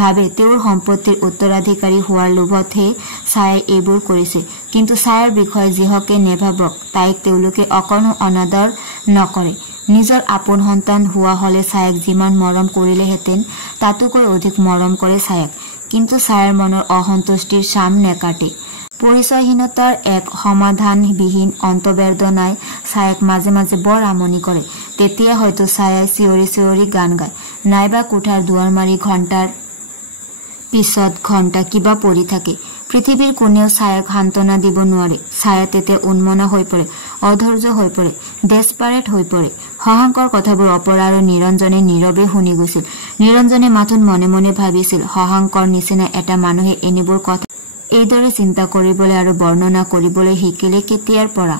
ভাবে তেওঁৰ সম্পত্তিৰ উত্তৰাধিকাৰী হোৱাৰ লোভতহে ছায়াই এইবোৰ কৰিছে। কিন্তু ছায়াৰ বিষয়ে যিহকে নেভাবক, তাইক তেওঁলোকে অকণো অনাদৰ নকৰে। নিজৰ আপোন সন্তান হোৱা হলে ছায়াক যিমান মৰম কৰিলেহেঁতেন তাতোকৈ অধিক মৰম কৰে ছায়াক। কিন্তু ছায়াৰ মনৰ অসন্তুষ্টিৰ চাম নেকাটে। পৰিচয়হীনতাৰ এক সমাধানবিহীন অন্তবেদনাই ছায়াক মাজে মাজে বৰ আমনি কৰে। তেতিয়া হয়তো ছায়াই চিঞৰি চিঞৰি গান গায়, নাইবা কোঠাৰ দুৱাৰ মাৰি ঘণ্টাৰ পিছত ঘণ্টা কিবা পৰি থাকে। পৃথিৱীৰ কোনেও ছায়াক সান্তনা দিব নোৱাৰে। ছায়া তেতিয়া উন্মনা হৈ পৰে, অধৈৰ্য হৈ পৰে, ডেছপাৰেট হৈ পৰে। শশাংকৰ কথাবোৰ অপৰা আৰু নিৰঞ্জনে নীৰৱে শুনি গৈছিল। নিৰঞ্জনে মাথোন মনে মনে ভাবিছিল, শশাংকৰ নিচিনা এটা মানুহে এনেবোৰ কথা এইদৰে চিন্তা কৰিবলৈ আৰু বৰ্ণনা কৰিবলৈ শিকিলে কেতিয়াৰ পৰা।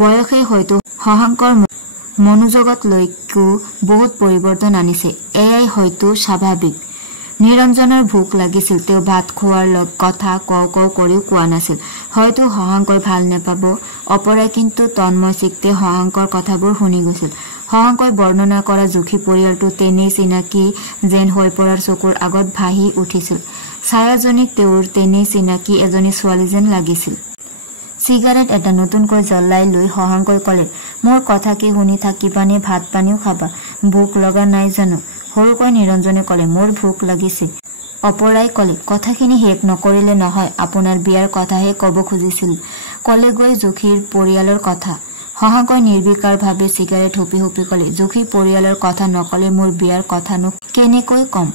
বয়সে হয়তো শশাংকৰ মনোযোগত লৈকো বহুত পৰিৱৰ্তন আনিছে। এয়াই হয়তো স্বাভাৱিক। নিৰঞ্জনৰ ভোক লাগিছিল। তেওঁ ভাত খোৱাৰ কথা কওঁ কওঁ কৰিও কোৱা নাছিল। হয়তো শশাংকই ভাল নেপাব। অপৰাই কিন্তু তন্ময় চিত্তে শশাংকৰ কথাবোৰ শুনি গৈছিল। শশাংকই বৰ্ণনা কৰা জুখি পৰিয়ালটো তেনেই চিনাকি যেন হৈ পৰাৰ চকুৰ আগত ভাহি উঠিছিল। ছায়াজনীক তেওঁৰ তেনেই চিনাকি এজনী ছোৱালী যেন লাগিছিল। চিগাৰেট এটা নতুনকৈ জ্বলাই লৈ শশাংকই কলে, মোৰ কথা কি শুনি থাকিবানে? ভাত পানীও খাবা, ভোক লগা নাই জানো? সৰুকৈ নিৰঞ্জনে কলে, মোৰ ভোক লাগিছে। অপৰাই কলে, কথাখিনি শেষ নকৰিলে নহয়, আপোনাৰ বিয়াৰ কথাহে কব খুজিছিল। কলেগৈ জুখিৰ পৰিয়ালৰ কথা। শশাংকই নিৰ্বিকাৰভাৱে চিগাৰেট হুপি হুপি কলে, জুখিৰ পৰিয়ালৰ কথা নকলে মোৰ বিয়াৰ কথানো কেনেকৈ কম?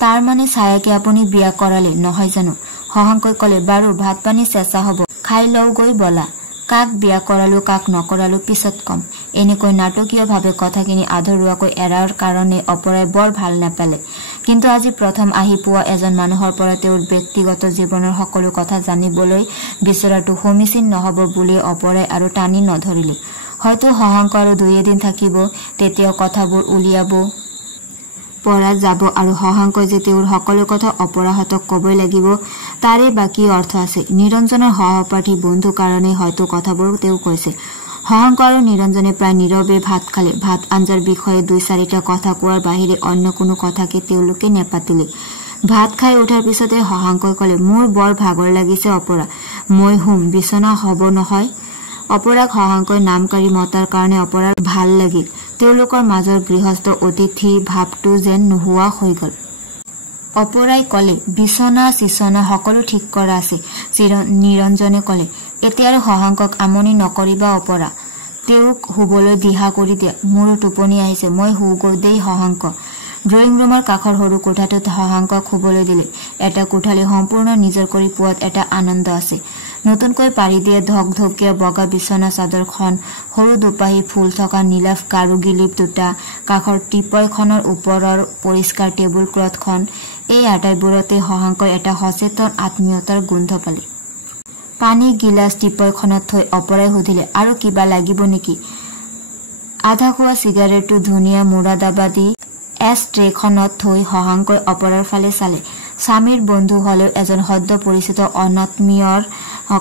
তাৰ মানে ছায়াকে আপুনি বিয়া কৰালে নহয় জানো? শশাংকই কলে, বাৰু ভাত পানী চেঁচা হব, খাই লওঁগৈ বলা। কাক বিয়া কৰালো কাক নকৰালো পিছত কম। এনেকৈ নাটকীয়ভাৱে কথাখিনি আধৰুৱাকৈ এৰাৰ কাৰণে অপৰাই বৰ ভাল নাপালে। কিন্তু আজি প্ৰথম আহি পোৱা এজন মানুহৰ পৰা তেওঁৰ ব্যক্তিগত জীৱনৰ সকলো কথা জানিবলৈ বিচৰাটো সমীচীন নহব বুলি অপৰাই আৰু টানি নধৰিলে। হয়তো শশাংক আৰু 2 এদিন থাকিব, তেতিয়াও কথাবোৰ উলিয়াব পৰা যাব আৰু শশাংকই যে তেওঁৰ সকলো কথা অপৰাহতক কবই লাগিব তাৰে বাকী অৰ্থ আছে। নিৰঞ্জনৰ সহপাঠী বন্ধু কাৰণে হয়তো কথাবোৰ তেওঁ কৈছে। শশাংক আৰু নিৰঞ্জনে প্ৰায় নীৰৱে ভাত খালে। ভাত আঞ্জাৰ বিষয়ে 2-4টা কথা কোৱাৰ বাহিৰে অন্য কোনো কথাকে তেওঁলোকে নেপাতিলে। ভাত খাই উঠাৰ পিছতে শশাংকই কলে, মোৰ বৰ ভাগৰ লাগিছে অপৰা, মই শুম, বিচনা হব নহয়। অপৰাক শশাংকই নাম কাঢ়ি মতাৰ কাৰণে অপৰাৰ ভাল লাগিল। তেওঁলোকৰ মাজৰ গৃহস্থ অতিথি ভাৱটো যেন নোহোৱা হৈ গল। অপৰাই কলে, বিচনা চিচনা সকলো ঠিক কৰা আছে। নিৰঞ্জনে কলে, এতিয়া আৰু শশাংকক আমনি নকৰিবা অপৰা, তেওঁক শুবলৈ দিহা কৰি দিয়া, মোৰো টোপনি আহিছে, মই শুগৈ দেই শশাংক। ড্ৰয়িং ৰুমৰ কাষৰ সৰু কোঠাটোত শশাংকক শুবলৈ দিলে। এটা কোঠালি সম্পূৰ্ণ নিজৰ কৰি পোৱাত এটা আনন্দ আছে। নতুনকৈ পাৰি দিয়া ধকধকীয়া বগা বিচনা চাদৰখন, সৰু দুপাহী ফুল থকা নীলাভ গাৰু গিলিপ 2টা, কাষৰ টিপয়খনৰ ওপৰৰ পৰিষ্কাৰ টেবুল ক্লথখন, এই আটাইবোৰতে শশাংকই এটা সচেতন আত্মীয়তাৰ গোন্ধ পালে। পানী গিলাচ টিপয়খনত থৈ অপৰাই সুধিলে, আৰু কিবা লাগিব নেকি? আধা খোৱা চিগাৰেটটো ধুনীয়া মুৰাদাবা দি এছট্ৰেখনত থৈ শশাংকই অপৰাৰ ফালে চালে। স্বামীৰ বন্ধু হলেও এজন সদ্য পৰিচিত অনাত্মীয়ৰ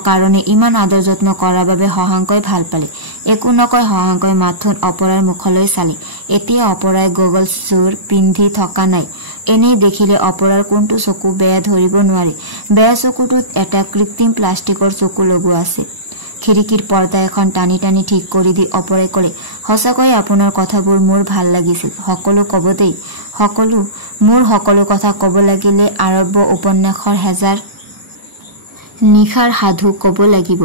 কাৰণে ইমান আদৰ যত্ন কৰাৰ বাবে শশাংকই ভাল পালে। একো নকৈ শশাংকই মাথোন অপৰাৰ মুখলৈ চালে। এতিয়া অপৰাই গগলছযোৰ পিন্ধি থকা নাই। এনেই দেখিলে অপৰাৰ কোনটো চকু বেয়া ধৰিব নোৱাৰি। বেয়া চকুটোত এটা কৃত্ৰিম প্লাষ্টিকৰ চকু লগোৱা আছে। খিৰিকীৰ পৰ্দা এখন টানি টানি ঠিক কৰি দি অপৰাই কলে, সঁচাকৈয়ে আপোনাৰ কথাবোৰ মোৰ ভাল লাগিছিল। সকলো কব দেই, সকলো। মোৰ সকলো কথা কব লাগিলে আৰব্য উপন্যাসৰ 1000 নিশাৰ সাধু কব লাগিব।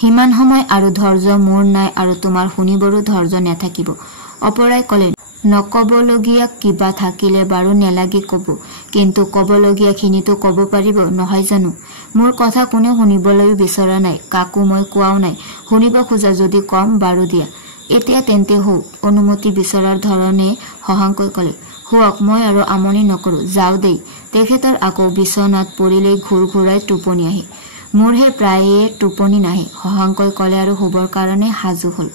সিমান সময় আৰু ধৈৰ্য মোৰ নাই আৰু তোমাৰ শুনিবৰো ধৈৰ্য নাথাকিব। অপৰাই কলে, নকবলগীয়া কিবা থাকিলে বাৰু নেলাগে কব, কিন্তু কবলগীয়াখিনিতো কব পাৰিব নহয় জানো? মোৰ কথা কোনেও শুনিবলৈ বিচৰা নাই, কাকো মই কোৱাও নাই। শুনিব খোজা যদি কম বাৰু দিয়া। এতিয়া তেন্তে হওক, অনুমতি বিচৰাৰ ধৰণে শশাংকই কলে, হুৱক, মই আৰু আমনি নকৰো, যাও দেই। তেখেতৰ আকৌ বিচনাত পৰিলেই ঘূৰ ঘূৰাই টোপনি আহে। মোৰহে প্ৰায়ে টোপনি নাহে। শশাংকই কলে আৰু শুবৰ কাৰণে সাজু হল।